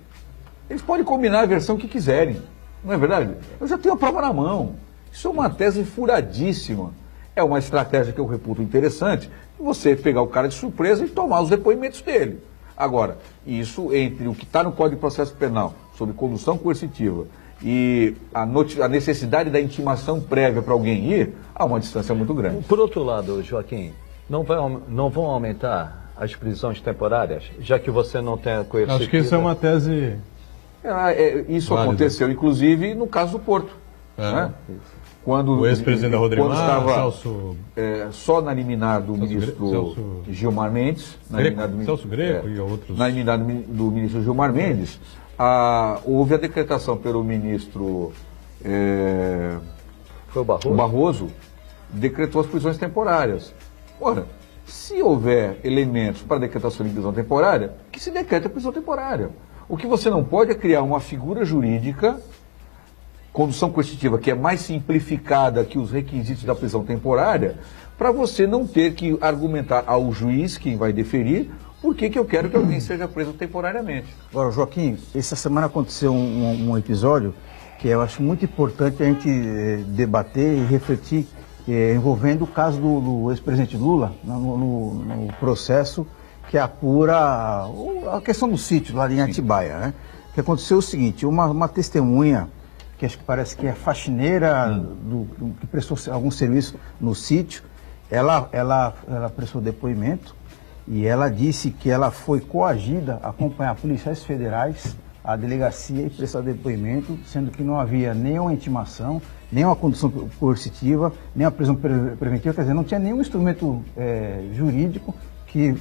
Eles podem combinar a versão que quiserem. Não é verdade? Eu já tenho a prova na mão. Isso é uma tese furadíssima. É uma estratégia que eu reputo interessante, você pegar o cara de surpresa e tomar os depoimentos dele. Agora, isso entre o que está no Código de Processo Penal, sobre condução coercitiva, e a necessidade da intimação prévia para alguém ir, há uma distância muito grande. Por outro lado, Joaquim, não vão aumentar as prisões temporárias, já que você não tem a coercitiva? Acho que isso é uma tese... Isso válida. Aconteceu, inclusive, no caso do Porto. Né? Quando o ex-presidente da Rodrigues estava Celso... só na liminar do ministro Gilmar Mendes, Celso Greco e outros... Na liminar do ministro Gilmar Mendes, houve a decretação pelo ministro Foi o Barroso, decretou as prisões temporárias. Ora, se houver elementos para decretação de prisão temporária, que se decrete a prisão temporária. O que você não pode é criar uma figura jurídica, condução coercitiva, que é mais simplificada que os requisitos da prisão temporária, para você não ter que argumentar ao juiz, quem vai deferir, por que eu quero que alguém seja preso temporariamente. Agora, Joaquim, essa semana aconteceu um episódio que eu acho muito importante a gente debater e refletir, envolvendo o caso do ex-presidente Lula, no processo que apura a questão do sítio lá em Atibaia. Né? Que aconteceu o seguinte, uma testemunha, que acho que parece que é faxineira, que prestou algum serviço no sítio, ela prestou depoimento e ela disse que ela foi coagida a acompanhar policiais federais à delegacia e prestar depoimento, sendo que não havia nenhuma intimação, nem uma condução coercitiva, nem uma prisão preventiva, quer dizer, não tinha nenhum instrumento jurídico que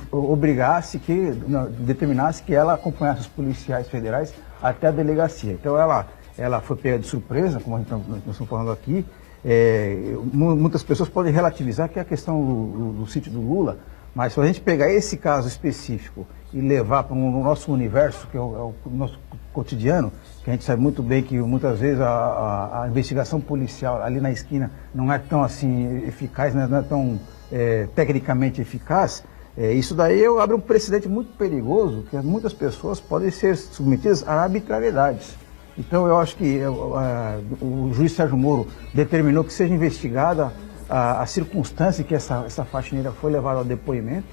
determinasse que ela acompanhasse os policiais federais até a delegacia. Então ela ela foi pega de surpresa, como nós estamos falando aqui. Muitas pessoas podem relativizar que é a questão do sítio do Lula, mas se a gente pegar esse caso específico e levar para o nosso universo, que é o nosso cotidiano, que a gente sabe muito bem que muitas vezes a investigação policial ali na esquina não é tão assim eficaz, não é tão tecnicamente eficaz, isso daí abre um precedente muito perigoso, que muitas pessoas podem ser submetidas a arbitrariedades. Então, eu acho que o juiz Sérgio Moro determinou que seja investigada a circunstância em que essa faxineira foi levada ao depoimento,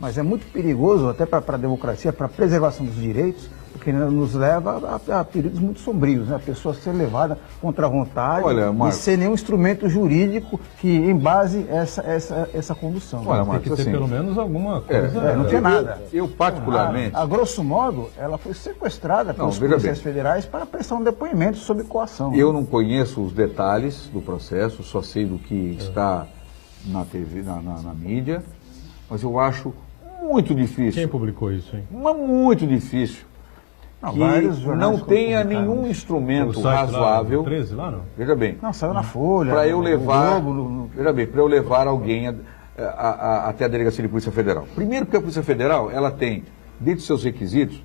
mas é muito perigoso até para a democracia, para a preservação dos direitos, porque nos leva a períodos muito sombrios, né? A pessoa ser levada contra a vontade e sem nenhum instrumento jurídico que embase essa condução. Olha, tem que ter pelo menos alguma coisa. Não tinha nada. Eu particularmente... A grosso modo, ela foi sequestrada pelos policiais federais para prestar um depoimento sob coação. Eu não conheço os detalhes do processo, só sei do que está na TV, na mídia, mas eu acho muito difícil. Quem publicou isso, hein? Mas muito difícil. Que não tenha nenhum instrumento razoável. 13 lá, não? Veja bem. Não, saiu na Folha. Para eu levar. Veja bem, para eu levar alguém até a Delegacia de Polícia Federal. Primeiro, porque a Polícia Federal, ela tem, dentro de seus requisitos,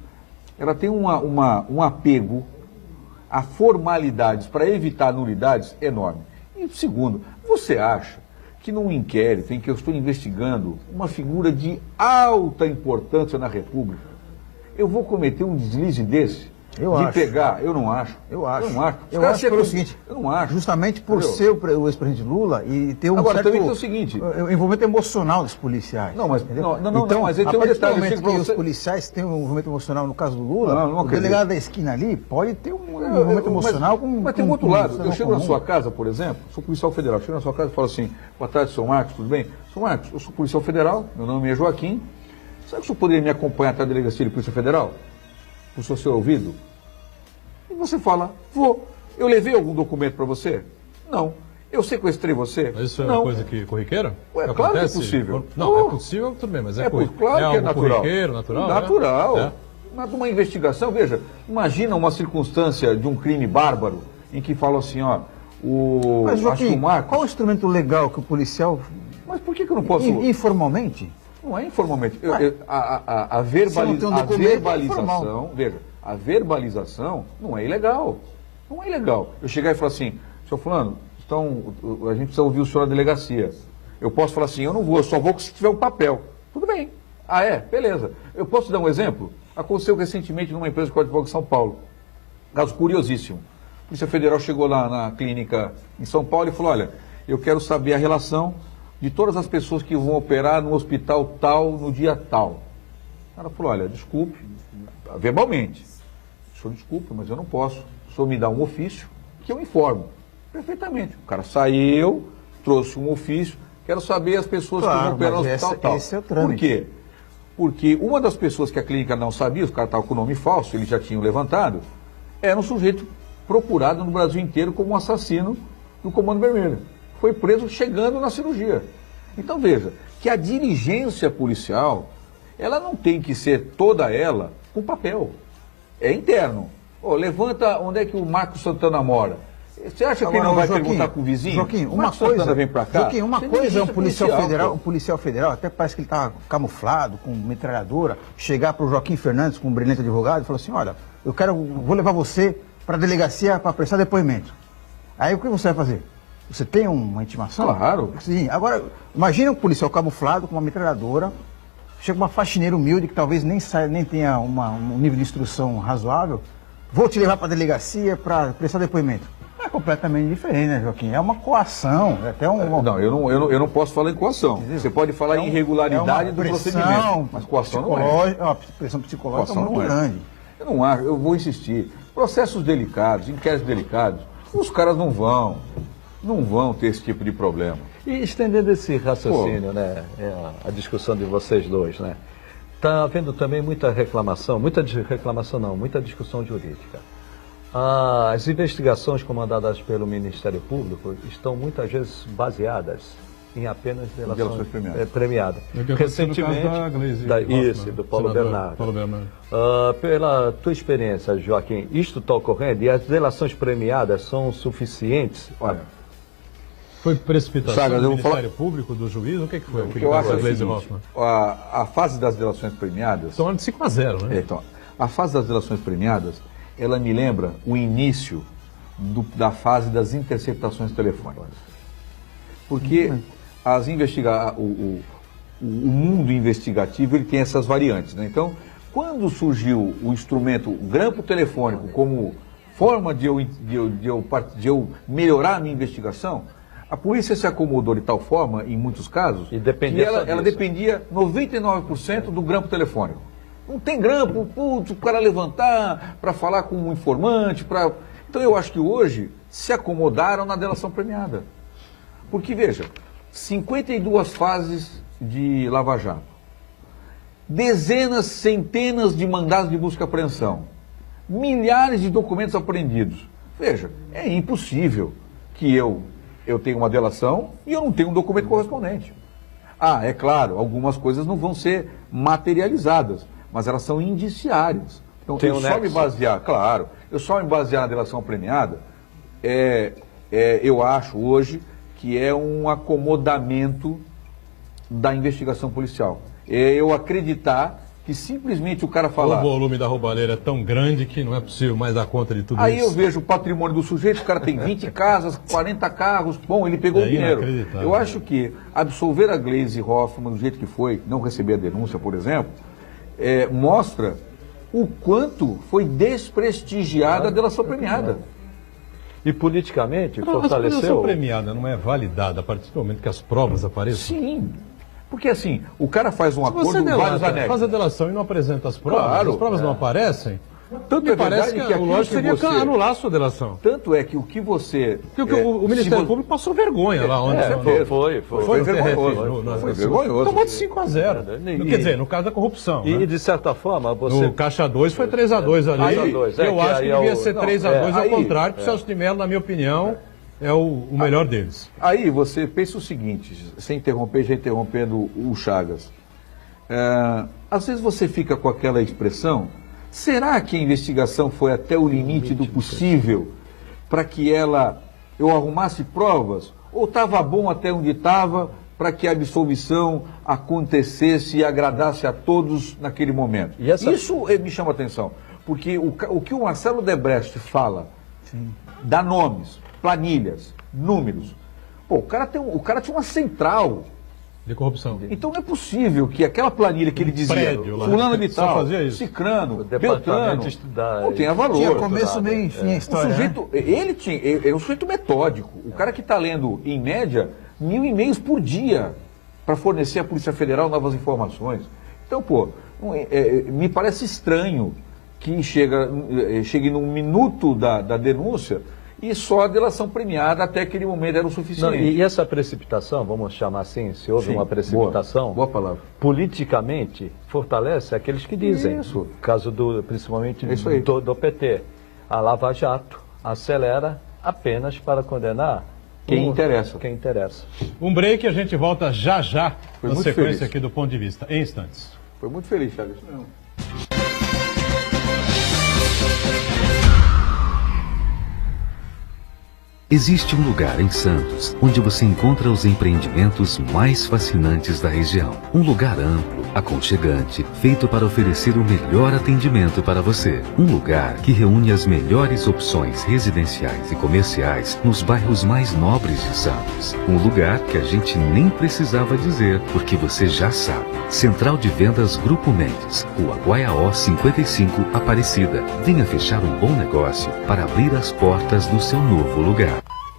ela tem um apego a formalidades para evitar nulidades enorme. E segundo, você acha que num inquérito em que eu estou investigando uma figura de alta importância na República, eu vou cometer um deslize desse? Pegar? Eu não acho. Eu acho. Eu acho pelo seguinte, eu não acho. Justamente por ser o ex-presidente Lula e ter um Agora, certo também tem o seguinte, envolvimento emocional dos policiais. Não, mas então, mas ele a tem um partir do detalhe, momento que os policiais têm um envolvimento emocional no caso do Lula, o delegado da esquina ali pode ter um envolvimento emocional com... Mas tem um outro lado. Eu chego na sua casa, por exemplo, sou policial federal, chego na sua casa e falo assim, boa tarde, senhor Marcos, tudo bem? Senhor Marcos, eu sou policial federal, meu nome é Joaquim, sabe que o senhor poderia me acompanhar até a Delegacia de Polícia Federal? Para o senhor ser ouvido? E você fala, vou. Eu levei algum documento para você? Não. Eu sequestrei você? Mas isso é não. uma coisa corriqueira? Ué, claro que é possível. Não, é possível, tudo bem, mas claro que é natural. Corriqueiro, natural? Natural. Mas uma investigação, veja, imagina uma circunstância de um crime bárbaro em que fala assim, ó, Mas, Joaquim, qual o instrumento legal que o policial... Mas por que eu não posso... Informalmente? Não é informalmente. A verbalização, veja, a verbalização não é ilegal. Não é ilegal. Eu chegar e falar assim, senhor fulano, a gente precisa ouvir o senhor na delegacia. Eu posso falar assim, eu não vou, eu só vou se tiver um papel. Tudo bem. Ah, é? Beleza. Eu posso dar um exemplo? Aconteceu recentemente numa empresa de Código de São Paulo. Caso curiosíssimo. A Polícia Federal chegou lá na clínica em São Paulo e falou, olha, eu quero saber a relação de todas as pessoas que vão operar no hospital tal, no dia tal. O cara falou, olha, desculpe, verbalmente, o senhor desculpe, mas eu não posso. O senhor me dá um ofício que eu informo. Perfeitamente. O cara saiu, trouxe um ofício, quero saber as pessoas que vão operar no hospital tal. Esse é o trâmite. Por quê? Porque uma das pessoas que a clínica não sabia, os caras estavam com o nome falso, eles já tinham levantado, era um sujeito procurado no Brasil inteiro como um assassino do Comando Vermelho. Foi preso chegando na cirurgia. Então veja, que a diligência policial, ela não tem que ser toda ela com papel. É interno. Levanta onde é que o Marcos Santana mora. Você acha que ele não vai perguntar com o vizinho? Joaquim, uma coisa vem para cá. Joaquim, uma coisa é um policial federal, até parece que ele está camuflado, com metralhadora, chegar para o Joaquim Fernandes, com um brilhante advogado, e falar assim, olha, vou levar você para a delegacia para prestar depoimento. Aí o que você vai fazer? Você tem uma intimação? Claro. Sim. Agora, imagina um policial camuflado com uma metralhadora, chega uma faxineira humilde que talvez nem tenha um nível de instrução razoável, vou te levar para a delegacia para prestar depoimento. É completamente diferente, né, Joaquim? É uma coação, é até um... Não, eu não posso falar em coação. Você pode falar em irregularidade do procedimento, mas coação não é. É uma pressão psicológica muito grande. Eu não acho, eu vou insistir. Processos delicados, inquéritos delicados, os caras não vão ter esse tipo de problema. E estendendo esse raciocínio, né, a discussão de vocês dois, né, está havendo também muita discussão jurídica. As investigações comandadas pelo Ministério Público estão muitas vezes baseadas em apenas Delações premiadas. Recentemente, da Glaze isso, do Paulo Bernardo. Pela tua experiência, Joaquim, isto está ocorrendo e as delações premiadas são suficientes? Olha, foi precipitação Chagas, do Ministério Público, do juiz? O que foi? O que eu acho é o seguinte, a fase das delações premiadas... Estão de 5-0, né? Então, a fase das delações premiadas, ela me lembra o início da fase das interceptações telefônicas. Porque o mundo investigativo ele tem essas variantes, né? Então, quando surgiu o instrumento grampo telefônico como forma de eu melhorar a minha investigação, a polícia se acomodou de tal forma, em muitos casos, que ela dependia 99% do grampo telefônico. Não tem grampo, putz, o cara levantar para falar com um informante, Então eu acho que hoje se acomodaram na delação premiada. Porque, veja, 52 fases de Lava Jato, dezenas, centenas de mandados de busca e apreensão, milhares de documentos apreendidos. Veja, é impossível que eu tenha uma delação e eu não tenho um documento correspondente. É claro, algumas coisas não vão ser materializadas, mas elas são indiciárias. Então, eu só me basear na delação premiada, eu acho hoje que é um acomodamento da investigação policial. Eu acreditar que simplesmente o cara falar... O volume da roubalheira é tão grande que não é possível mais dar conta de tudo isso. Aí eu vejo o patrimônio do sujeito, o cara tem 20 casas, 40 carros, bom, ele pegou o dinheiro. Eu acho que absolver a Glaze Hoffmann do jeito que foi, não receber a denúncia, por exemplo, mostra o quanto foi desprestigiada a delação premiada. E politicamente fortaleceu... A delação premiada não é validada a partir do momento que as provas apareçam? Sim. Porque assim, o cara faz um acordo com vários anexos. Faz a delação e não apresenta as provas, claro, as provas não aparecem. Tanto me parece que o lógico seria anular a sua delação. Tanto é que o que você... Porque o Ministério Público passou vergonha lá ontem. Foi vergonhoso. Foi vergonhoso. Tomou de 5-0. Quer dizer, no caso da corrupção. E de certa forma você... No Caixa 2 foi 3-2 ali. Eu acho que devia ser 3-2 ao contrário, porque o Celso de Mello, na minha opinião... é o melhor deles. Aí você pensa o seguinte, sem interromper, já interrompendo o Chagas. Às vezes você fica com aquela expressão, será que a investigação foi até o limite do possível para que eu arrumasse provas? Ou estava bom até onde estava para que a absolvição acontecesse e agradasse a todos naquele momento? Isso me chama a atenção, porque o que o Marcelo Debrecht fala, dá nomes, planilhas, números. Pô, o cara tinha uma central de corrupção. Então não é possível que aquela planilha que ele dizia, fulano de tal, Cicrano, Beltrano, não tenha valor. Tinha começo, meio e fim a história. O sujeito, ele é um sujeito metódico. O cara que está lendo, em média, 1.000 e-mails por dia para fornecer à Polícia Federal novas informações. Então, me parece estranho que chegue num minuto da denúncia e só a delação premiada até aquele momento era o suficiente. E essa precipitação, vamos chamar assim, se houve uma precipitação, boa palavra, politicamente fortalece aqueles que dizem, isso. Caso principalmente do PT, a Lava Jato acelera apenas para condenar quem interessa. Um break, a gente volta já Foi na muito sequência feliz. aqui do Ponto de Vista, em instantes. Foi muito feliz, Chagas. Existe um lugar em Santos onde você encontra os empreendimentos mais fascinantes da região. Um lugar amplo, aconchegante, feito para oferecer o melhor atendimento para você. Um lugar que reúne as melhores opções residenciais e comerciais nos bairros mais nobres de Santos. Um lugar que a gente nem precisava dizer, porque você já sabe. Central de Vendas Grupo Mendes, Rua Guaiaó 55, Aparecida. Venha fechar um bom negócio para abrir as portas do seu novo lugar.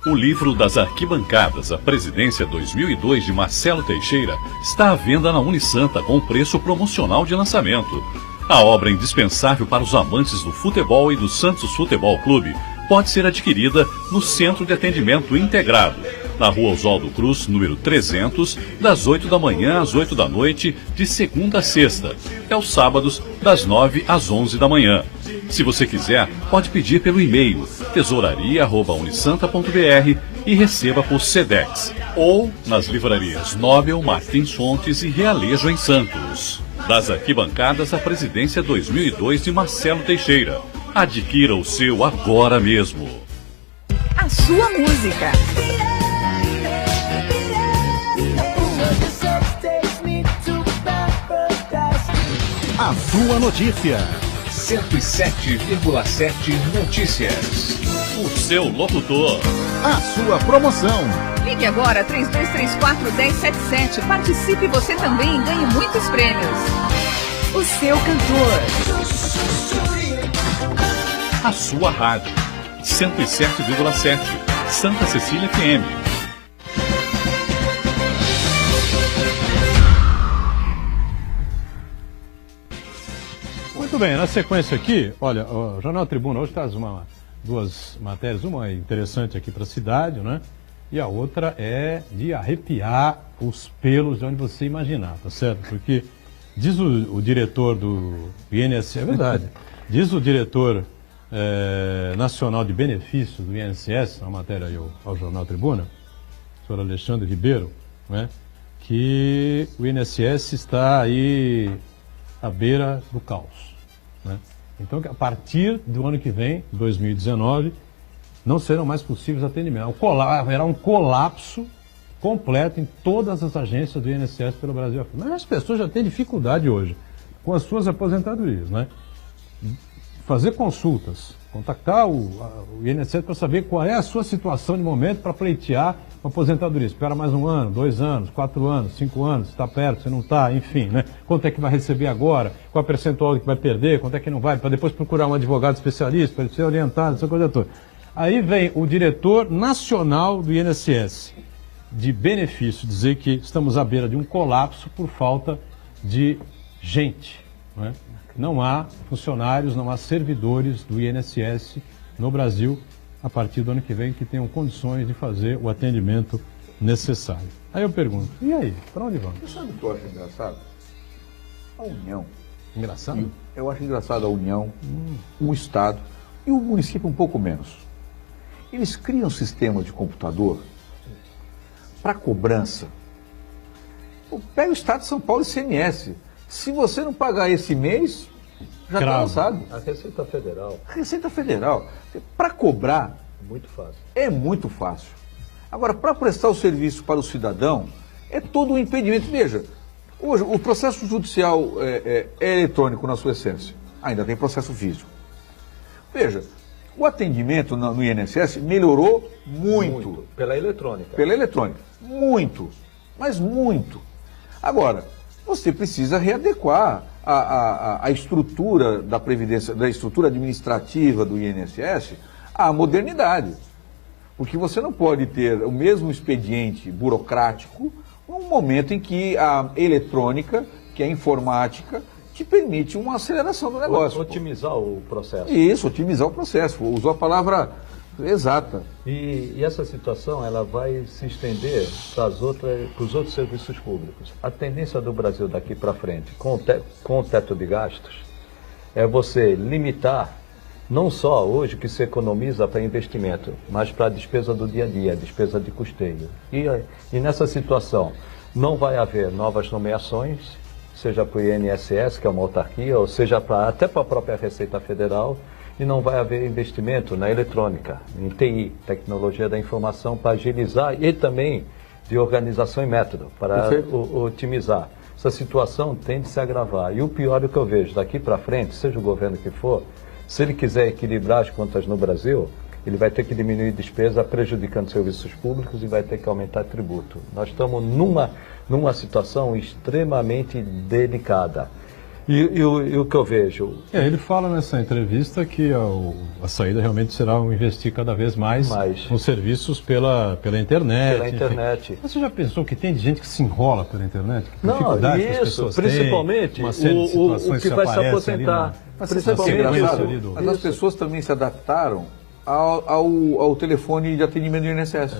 O livro das arquibancadas, a Presidência 2002 de Marcelo Teixeira, está à venda na Unisanta com preço promocional de lançamento. A obra indispensável para os amantes do futebol e do Santos Futebol Clube pode ser adquirida no Centro de Atendimento Integrado, na Rua Oswaldo Cruz, número 300, das 8 da manhã às 8 da noite, de segunda a sexta, e aos sábados, das 9 às 11 da manhã. Se você quiser, pode pedir pelo e-mail tesouraria@unisanta.br e receba por Sedex. ou nas livrarias Nobel, Martins Fontes e Realejo em Santos. Das arquibancadas à presidência 2002 de Marcelo Teixeira. Adquira o seu agora mesmo. A sua música. A sua notícia. 107,7 Notícias. O seu locutor. A sua promoção. Ligue agora 3234-1077. Participe você também e ganhe muitos prêmios. O seu cantor. A sua rádio. 107,7. Santa Cecília FM. Muito bem, na sequência aqui, olha, o Jornal Tribuna hoje traz duas matérias, uma é interessante aqui para a cidade, né? E a outra é de arrepiar os pelos de onde você imaginar, tá certo? Porque diz o diretor do INSS, é verdade, diz o diretor nacional de benefícios do INSS, uma matéria aí ao Jornal Tribuna, o senhor Alexandre Ribeiro, né? Que o INSS está aí à beira do caos. Né? Então, a partir do ano que vem, 2019, não serão mais possíveis atendimentos. Haverá um colapso completo em todas as agências do INSS pelo Brasil afora. Mas as pessoas já têm dificuldade hoje com as suas aposentadorias, né? Fazer consultas, contactar o INSS para saber qual é a sua situação de momento para pleitear uma aposentadoria. Espera mais 1 ano, 2 anos, 4 anos, 5 anos, está perto, você não está, enfim, né? Quanto é que vai receber agora, qual é o percentual que vai perder, quanto é que não vai, para depois procurar um advogado especialista, para ele ser orientado, essa coisa toda. Aí vem o diretor nacional do INSS de benefício dizer que estamos à beira de um colapso por falta de gente, não é? Não há funcionários, não há servidores do INSS no Brasil a partir do ano que vem que tenham condições de fazer o atendimento necessário. Aí eu pergunto, e aí, para onde vamos? Você sabe o que eu acho engraçado? A União. Engraçado? Eu acho engraçado a União, o Estado e o município um pouco menos. Eles criam um sistema de computador para cobrança. Pega o Estado de São Paulo e ICMS. Se você não pagar esse mês, já está lançado. A Receita Federal. Receita Federal. Para cobrar, Muito fácil. é muito fácil. Agora, para prestar o serviço para o cidadão, é todo um impedimento. Veja, hoje o processo judicial é eletrônico na sua essência. Ainda tem processo físico. Veja, o atendimento no INSS melhorou muito. Pela eletrônica. Pela eletrônica. Muito. Mas muito. Agora, você precisa readequar a estrutura da Previdência, da estrutura administrativa do INSS à modernidade. Porque você não pode ter o mesmo expediente burocrático num momento em que a eletrônica, que é a informática, te permite uma aceleração do negócio. Otimizar o processo. Isso, otimizar o processo. Usou a palavra exata. E essa situação ela vai se estender para os outros serviços públicos. A tendência do Brasil daqui para frente, com o teto de gastos, é você limitar não só hoje o que se economiza para investimento, mas para a despesa do dia a dia, a despesa de custeio. E nessa situação não vai haver novas nomeações, seja para o INSS, que é uma autarquia, ou seja até para a própria Receita Federal, e não vai haver investimento na eletrônica, em TI, tecnologia da informação, para agilizar e também de organização e método, para otimizar. Essa situação tende a se agravar. E o pior é o que eu vejo, daqui para frente, seja o governo que for, se ele quiser equilibrar as contas no Brasil, ele vai ter que diminuir despesa prejudicando serviços públicos e vai ter que aumentar tributo. Nós estamos numa situação extremamente delicada. E o que eu vejo... Ele fala nessa entrevista que a saída realmente será investir cada vez mais nos serviços pela internet. Pela internet. Enfim. Você já pensou que tem gente que se enrola pela internet? Que dificuldade que as pessoas principalmente têm, uma série de situações o que vai se aposentar. Mas as pessoas também se adaptaram ao telefone de atendimento do INSS,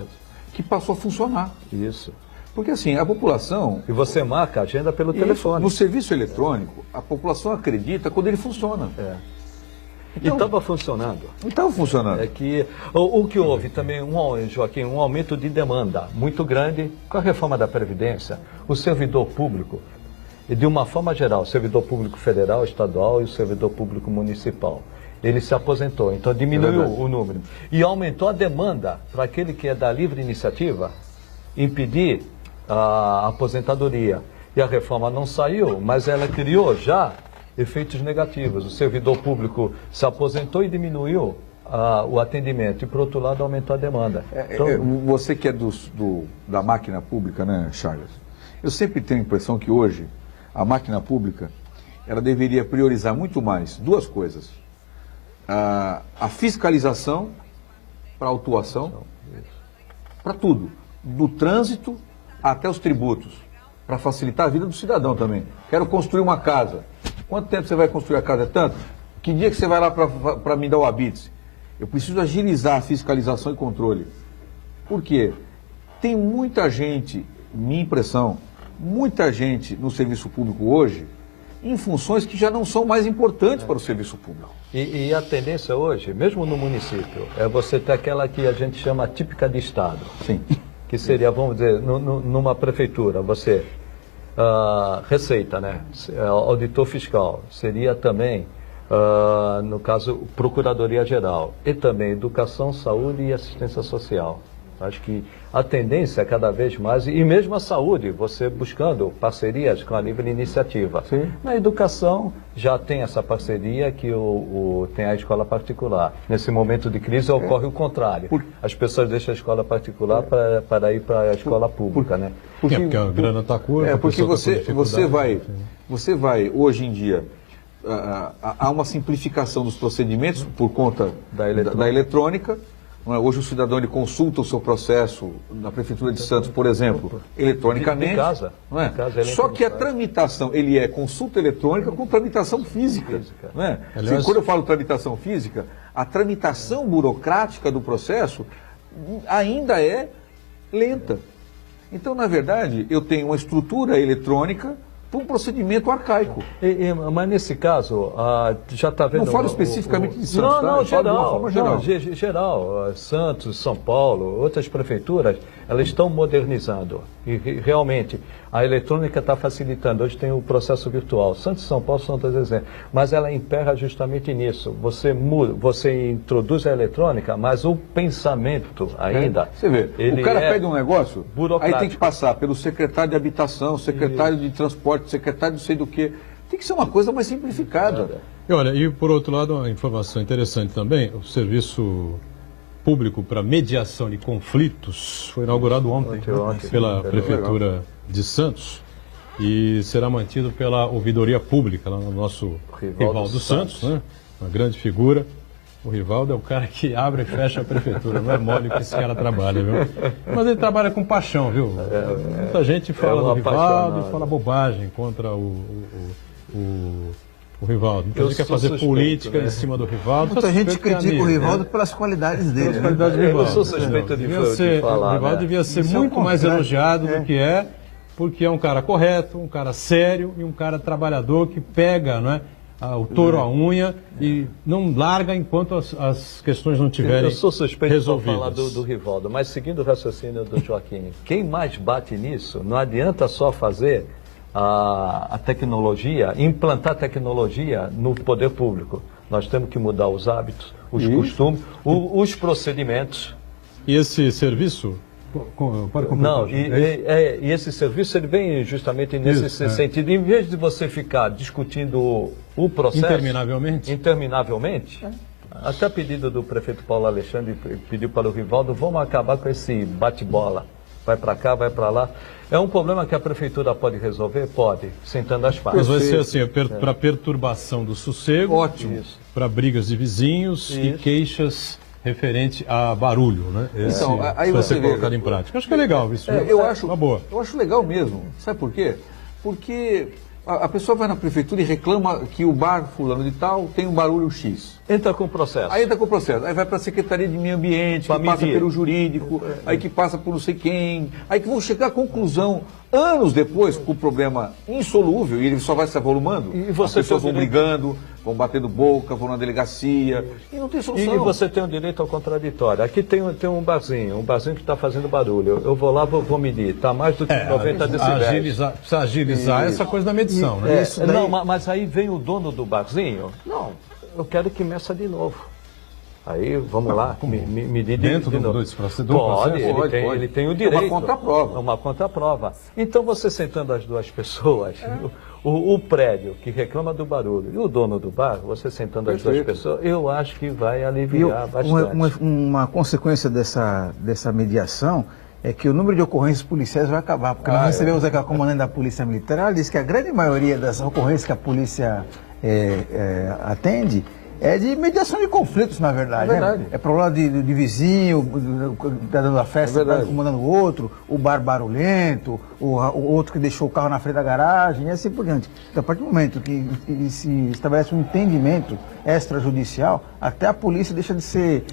que passou a funcionar. Isso. Porque assim, a população... E você marca a agenda pelo telefone. No serviço eletrônico, a população acredita quando ele funciona. E estava funcionando. Não estava funcionando. É que o que houve também, Joaquim, um aumento de demanda muito grande com a reforma da Previdência. O servidor público, de uma forma geral, o servidor público federal, estadual e o servidor público municipal, ele se aposentou, então diminuiu o número. E aumentou a demanda para aquele que é da livre iniciativa impedir a aposentadoria. E a reforma não saiu, mas ela criou já efeitos negativos. O servidor público se aposentou e diminuiu o atendimento. E, por outro lado, aumentou a demanda. Então, você que é da máquina pública, né, Charles? Eu sempre tenho a impressão que hoje a máquina pública ela deveria priorizar muito mais duas coisas. A fiscalização para a autuação, para tudo. Do trânsito até os tributos. Para facilitar a vida do cidadão também. Quero construir uma casa. Quanto tempo você vai construir a casa? É tanto? Que dia que você vai lá para me dar o habite? Eu preciso agilizar a fiscalização e controle. Por quê? Tem muita gente, minha impressão, muita gente no serviço público hoje, em funções que já não são mais importantes para o serviço público. E a tendência hoje, mesmo no município, é você ter aquela que a gente chama típica de Estado. Sim. Que seria, vamos dizer, numa prefeitura, você... Receita, né? Auditor fiscal, seria também, no caso, Procuradoria Geral, e também Educação, Saúde e Assistência Social. Acho que a tendência é cada vez mais, e mesmo a saúde, você buscando parcerias com a livre iniciativa. Sim. Na educação, já tem essa parceria que tem a escola particular. Nesse momento de crise ocorre o contrário. As pessoas deixam a escola particular para ir para a escola pública, né? Porque a grana está curta. Porque você vai, hoje em dia, há uma simplificação dos procedimentos por conta da eletrônica. Hoje o cidadão ele consulta o seu processo na Prefeitura de Santos, por exemplo, eletronicamente. De casa. Não é? Só que a tramitação, ele é consulta eletrônica com tramitação física. Não é? Aliás, quando eu falo tramitação física, a tramitação burocrática do processo ainda é lenta. Então, na verdade, eu tenho uma estrutura eletrônica para um procedimento arcaico. Mas nesse caso, já está vendo... Não falo especificamente de Santos, não, geral. De uma forma geral. Geral. Santos, São Paulo, outras prefeituras, elas estão modernizando. E realmente, a eletrônica está facilitando. Hoje tem o processo virtual. Santos e São Paulo são dois exemplos. Mas ela emperra justamente nisso. Você muda, você introduz a eletrônica, mas o pensamento ainda... Você vê, o cara pega um negócio, aí tem que passar pelo secretário de habitação, secretário de transporte, secretário de sei do quê. Tem que ser uma coisa mais simplificada. E olha, e por outro lado, uma informação interessante também, o serviço público para mediação de conflitos foi inaugurado ontem pela Prefeitura de Santos e será mantido pela Ouvidoria Pública, lá no nosso Rivaldo Santos, né? Uma grande figura. O Rivaldo é o cara que abre e fecha a prefeitura, não é mole que esse cara trabalha, viu? Mas ele trabalha com paixão, viu? Muita gente fala do Rivaldo e fala bobagem contra o Rivaldo. Muita gente quer fazer política em cima do Rivaldo. Muita gente critica o Rivaldo pelas qualidades dele. Pelas qualidades do Rivaldo. Eu sou suspeito de falar. O Rivaldo devia ser muito mais elogiado do que é, porque é um cara correto, um cara sério e um cara trabalhador que pega, não é? O touro à unha e não larga enquanto as questões não tiverem resolvidas. Eu sou suspeito de falar do Rivaldo, mas seguindo o raciocínio do Joaquim, quem mais bate nisso, não adianta só fazer a tecnologia, implantar tecnologia no poder público. Nós temos que mudar os hábitos, os costumes, os procedimentos. E esse serviço... Não, e esse serviço ele vem justamente nesse sentido. Em vez de você ficar discutindo o processo... Interminavelmente, até a pedido do prefeito Paulo Alexandre, pediu para o Rivaldo, vamos acabar com esse bate-bola. Vai para cá, vai para lá. É um problema que a prefeitura pode resolver? Pode, sentando as partes. Mas vai ser assim, para perturbação do sossego, para brigas de vizinhos e queixas... referente a barulho, né? Então, aí vai ser colocado em prática. Acho que é legal isso. Eu acho uma boa. Eu acho legal mesmo. Sabe por quê? Porque a pessoa vai na prefeitura e reclama que o bar fulano de tal tem um barulho X. Entra com o processo. Aí entra com o processo. Aí vai para a Secretaria de Meio Ambiente, que passa pelo jurídico, aí que passa por não sei quem. Aí que vão chegar à conclusão Anos depois, com o problema insolúvel, e ele só vai se avolumando, E você as pessoas tem vão o direito- brigando, vão batendo boca, vão na delegacia, e não tem solução. E você tem o direito ao contraditório. Aqui tem um barzinho que está fazendo barulho. Eu vou lá, vou medir. Está mais do que 90 decibéis. Precisa agilizar essa coisa da medição, né? Não, mas aí vem o dono do barzinho. Não, eu quero que meça de novo. Aí, vamos lá, medir Dentro de novo. desse procedimento? Pode, ele tem o direito. É uma contraprova. É uma contraprova. Então, você sentando as duas pessoas, o prédio que reclama do barulho e o dono do bar, você sentando as duas pessoas, eu acho que vai aliviar bastante. Uma consequência dessa mediação é que o número de ocorrências policiais vai acabar. Porque nós recebemos aqui a comandante da Polícia Militar, ela disse que a grande maioria das ocorrências que a polícia atende é de mediação de conflitos, na verdade. É verdade. É problema de vizinho, está dando a festa, está incomodando o outro, o bar barulhento, o outro que deixou o carro na frente da garagem, e assim por diante. Então, a partir do momento que se estabelece um entendimento extrajudicial, até a polícia deixa de ser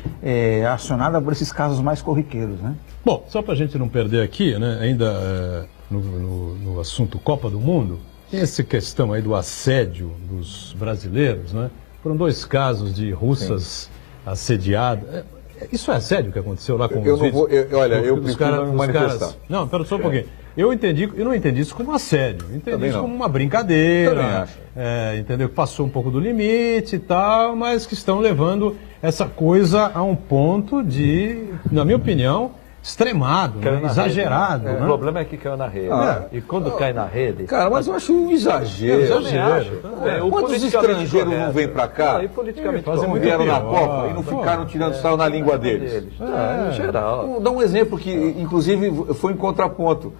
acionada por esses casos mais corriqueiros, né? Bom, só para a gente não perder aqui, né, ainda no assunto Copa do Mundo, tem essa questão aí do assédio dos brasileiros, né? Foram 2 casos de russas assediadas. Isso é assédio que aconteceu lá com os vídeos? Eu prefiro não me manifestar. Não, pera só um pouquinho. Eu não entendi isso como assédio. Entendi isso como uma brincadeira. Entendeu? Que passou um pouco do limite e tal, mas que estão levando essa coisa a um ponto de, na minha opinião, extremado, né? Exagerado. Rede, né? Né? O problema é que caiu na rede. E quando cai na rede... Cara, mas eu acho um exagero. Quantos estrangeiros não vêm para cá e politicamente não vieram na Copa e não ficaram tirando sal na língua deles? Em geral. Vou dar um exemplo que, inclusive, foi em contraponto.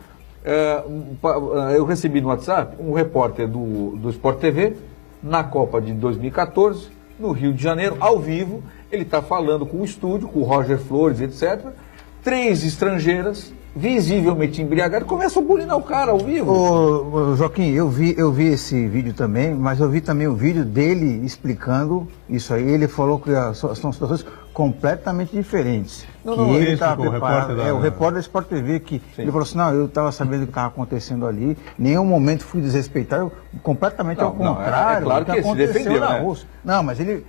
Eu recebi no WhatsApp um repórter do Sport TV, na Copa de 2014, no Rio de Janeiro, ao vivo. Ele está falando com o estúdio, com o Roger Flores, etc., 3 estrangeiras, visivelmente embriagadas, começam a bulinar o cara ao vivo. Ô, Joaquim, eu vi esse vídeo também, mas eu vi também o vídeo dele explicando isso aí. Ele falou que são situações completamente diferentes. Ele estava preparado. O repórter da Sport TV que ele falou assim, não, eu estava sabendo o que estava acontecendo ali, em nenhum momento fui desrespeitado, completamente ao contrário. É claro que ele se defendeu, na né? Rússia. Não, mas ele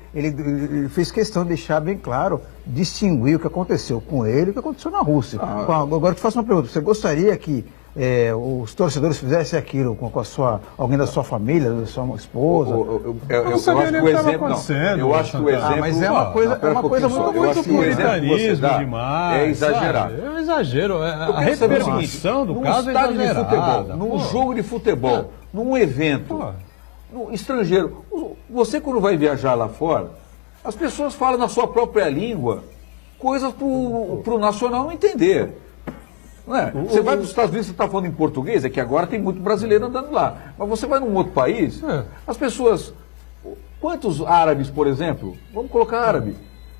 fez questão de deixar bem claro, distinguir o que aconteceu com ele e o que aconteceu na Rússia. Agora eu te faço uma pergunta, você gostaria que os torcedores fizessem aquilo com alguém da sua família, da sua esposa? Eu acho que o exemplo mas é uma coisa muito puritanismo demais. É exagerado. É um exagero. A repercussão do caso é exagerada. Num jogo de futebol, num evento, no estrangeiro. Você, quando vai viajar lá fora, as pessoas falam na sua própria língua coisas para o nacional não entender. Não é? Você vai para os Estados Unidos, você está falando em português, é que agora tem muito brasileiro andando lá. Mas você vai num outro país, as pessoas... Quantos árabes, por exemplo, vamos colocar árabe,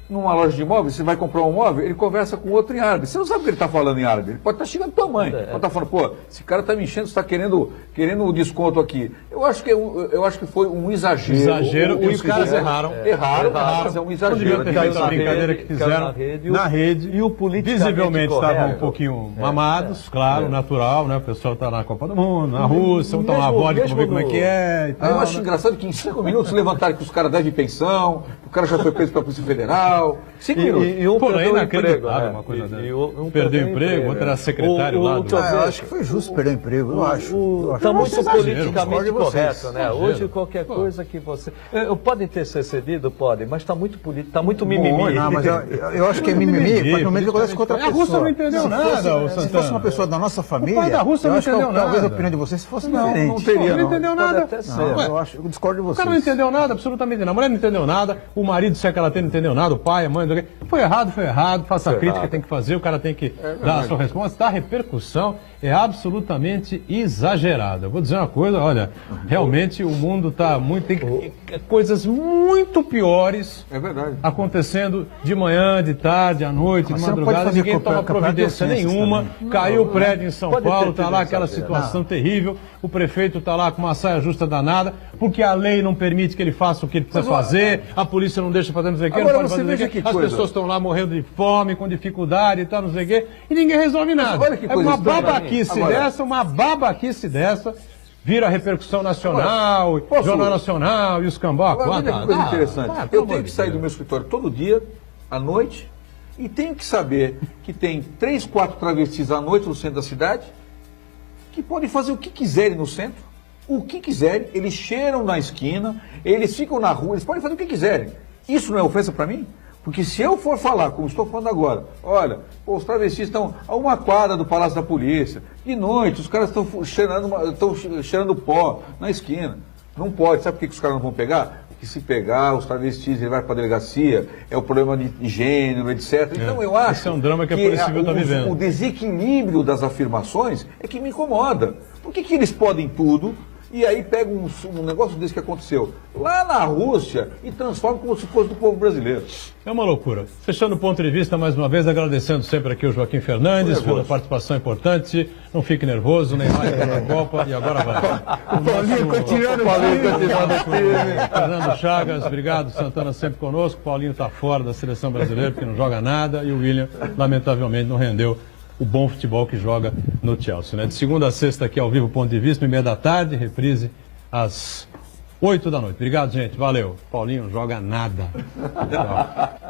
numa loja de imóveis, você vai comprar um móvel, ele conversa com outro em árabe. Você não sabe o que ele está falando em árabe. Ele pode estar xingando tua mãe. Pode estar falando, pô, esse cara está me enchendo, você está querendo um desconto aqui. Eu acho que foi um exagero. Exagero, e os caras erraram. Erraram, mas é um exagero. Não deviam ter feito a brincadeira que fizeram na rede. E o politicamente visivelmente correto. estavam um pouquinho mamados, claro, natural, né? O pessoal está na Copa do Mundo, na Rússia, vão tomar vodka para ver como é que é. E tal, eu acho engraçado que em 5 minutos levantaram que os caras devem pensão, o cara já foi preso pela Polícia Federal. 5 minutos. E um perdeu o emprego, uma coisa dessa. Perdeu o emprego, outro era secretário lá. Eu acho que foi justo perder o emprego, eu acho. Está muito politicamente correto, né? Hoje qualquer coisa que você... Podem ter ser cedido? Pode, mas está muito mimimi. Não, mas eu acho que é mimimi, a partir do momento que acontece com outra pessoa. A Rússia não entendeu nada, Se fosse uma pessoa da nossa família, o pai da Rússia não entendeu nada. Talvez a opinião de vocês fosse diferente. Não teria, não entendeu nada. Eu discordo de vocês. O cara não entendeu nada, absolutamente nada. A mulher não entendeu nada, o marido, se é que ela tem, não entendeu nada, o pai, a mãe, não... Foi errado, faça a crítica que tem que fazer, o cara tem que dar a sua resposta. A repercussão é absolutamente exagerada. Eu vou dizer uma coisa, olha, realmente o mundo está muito... Tem coisas muito piores acontecendo de manhã, de tarde, à noite, de madrugada. Ninguém toma providência nenhuma. Caiu o prédio em São Paulo, está lá aquela situação terrível. O prefeito está lá com uma saia justa danada, porque a lei não permite que ele faça o que ele precisa fazer, a polícia não deixa fazer não sei o que, não pode fazer sei o quê. As pessoas estão lá morrendo de fome, com dificuldade e tal, não sei o quê, e ninguém resolve nada. Olha que coisa uma babaquice dessa, vira repercussão nacional, Jornal Nacional e os cambacos. Olha que coisa interessante. Eu tenho que sair do meu escritório todo dia, à noite, e tenho que saber que tem 3, 4 travestis à noite no centro da cidade, que podem fazer o que quiserem no centro, o que quiserem, eles cheiram na esquina, eles ficam na rua, eles podem fazer o que quiserem. Isso não é ofensa para mim? Porque se eu for falar, como estou falando agora, olha, os travestis estão a uma quadra do Palácio da Polícia, de noite os caras estão cheirando pó na esquina. Não pode, sabe por que os caras não vão pegar? Porque se pegar os travestis, ele vai para a delegacia, é o problema de gênero, etc. Então eu acho esse é um drama que a Polícia Civil está vivendo. O desequilíbrio das afirmações é que me incomoda. Por que eles podem tudo e aí pegam um negócio desse que aconteceu lá na Rússia e transformam como se fosse do povo brasileiro? É uma loucura. Fechando o ponto de vista, mais uma vez, agradecendo sempre aqui o Joaquim Fernandes pela participação importante. Não fique nervoso, nem mais na Copa, e agora vai. O Paulinho continuando firme. Fernando Chagas, obrigado. Santana sempre conosco. Paulinho está fora da seleção brasileira porque não joga nada. E o William, lamentavelmente, não rendeu o bom futebol que joga no Chelsea. Né? De segunda a sexta aqui ao vivo, ponto de vista, 13h30, reprise às 8 da noite. Obrigado, gente. Valeu. Paulinho joga nada. Tchau.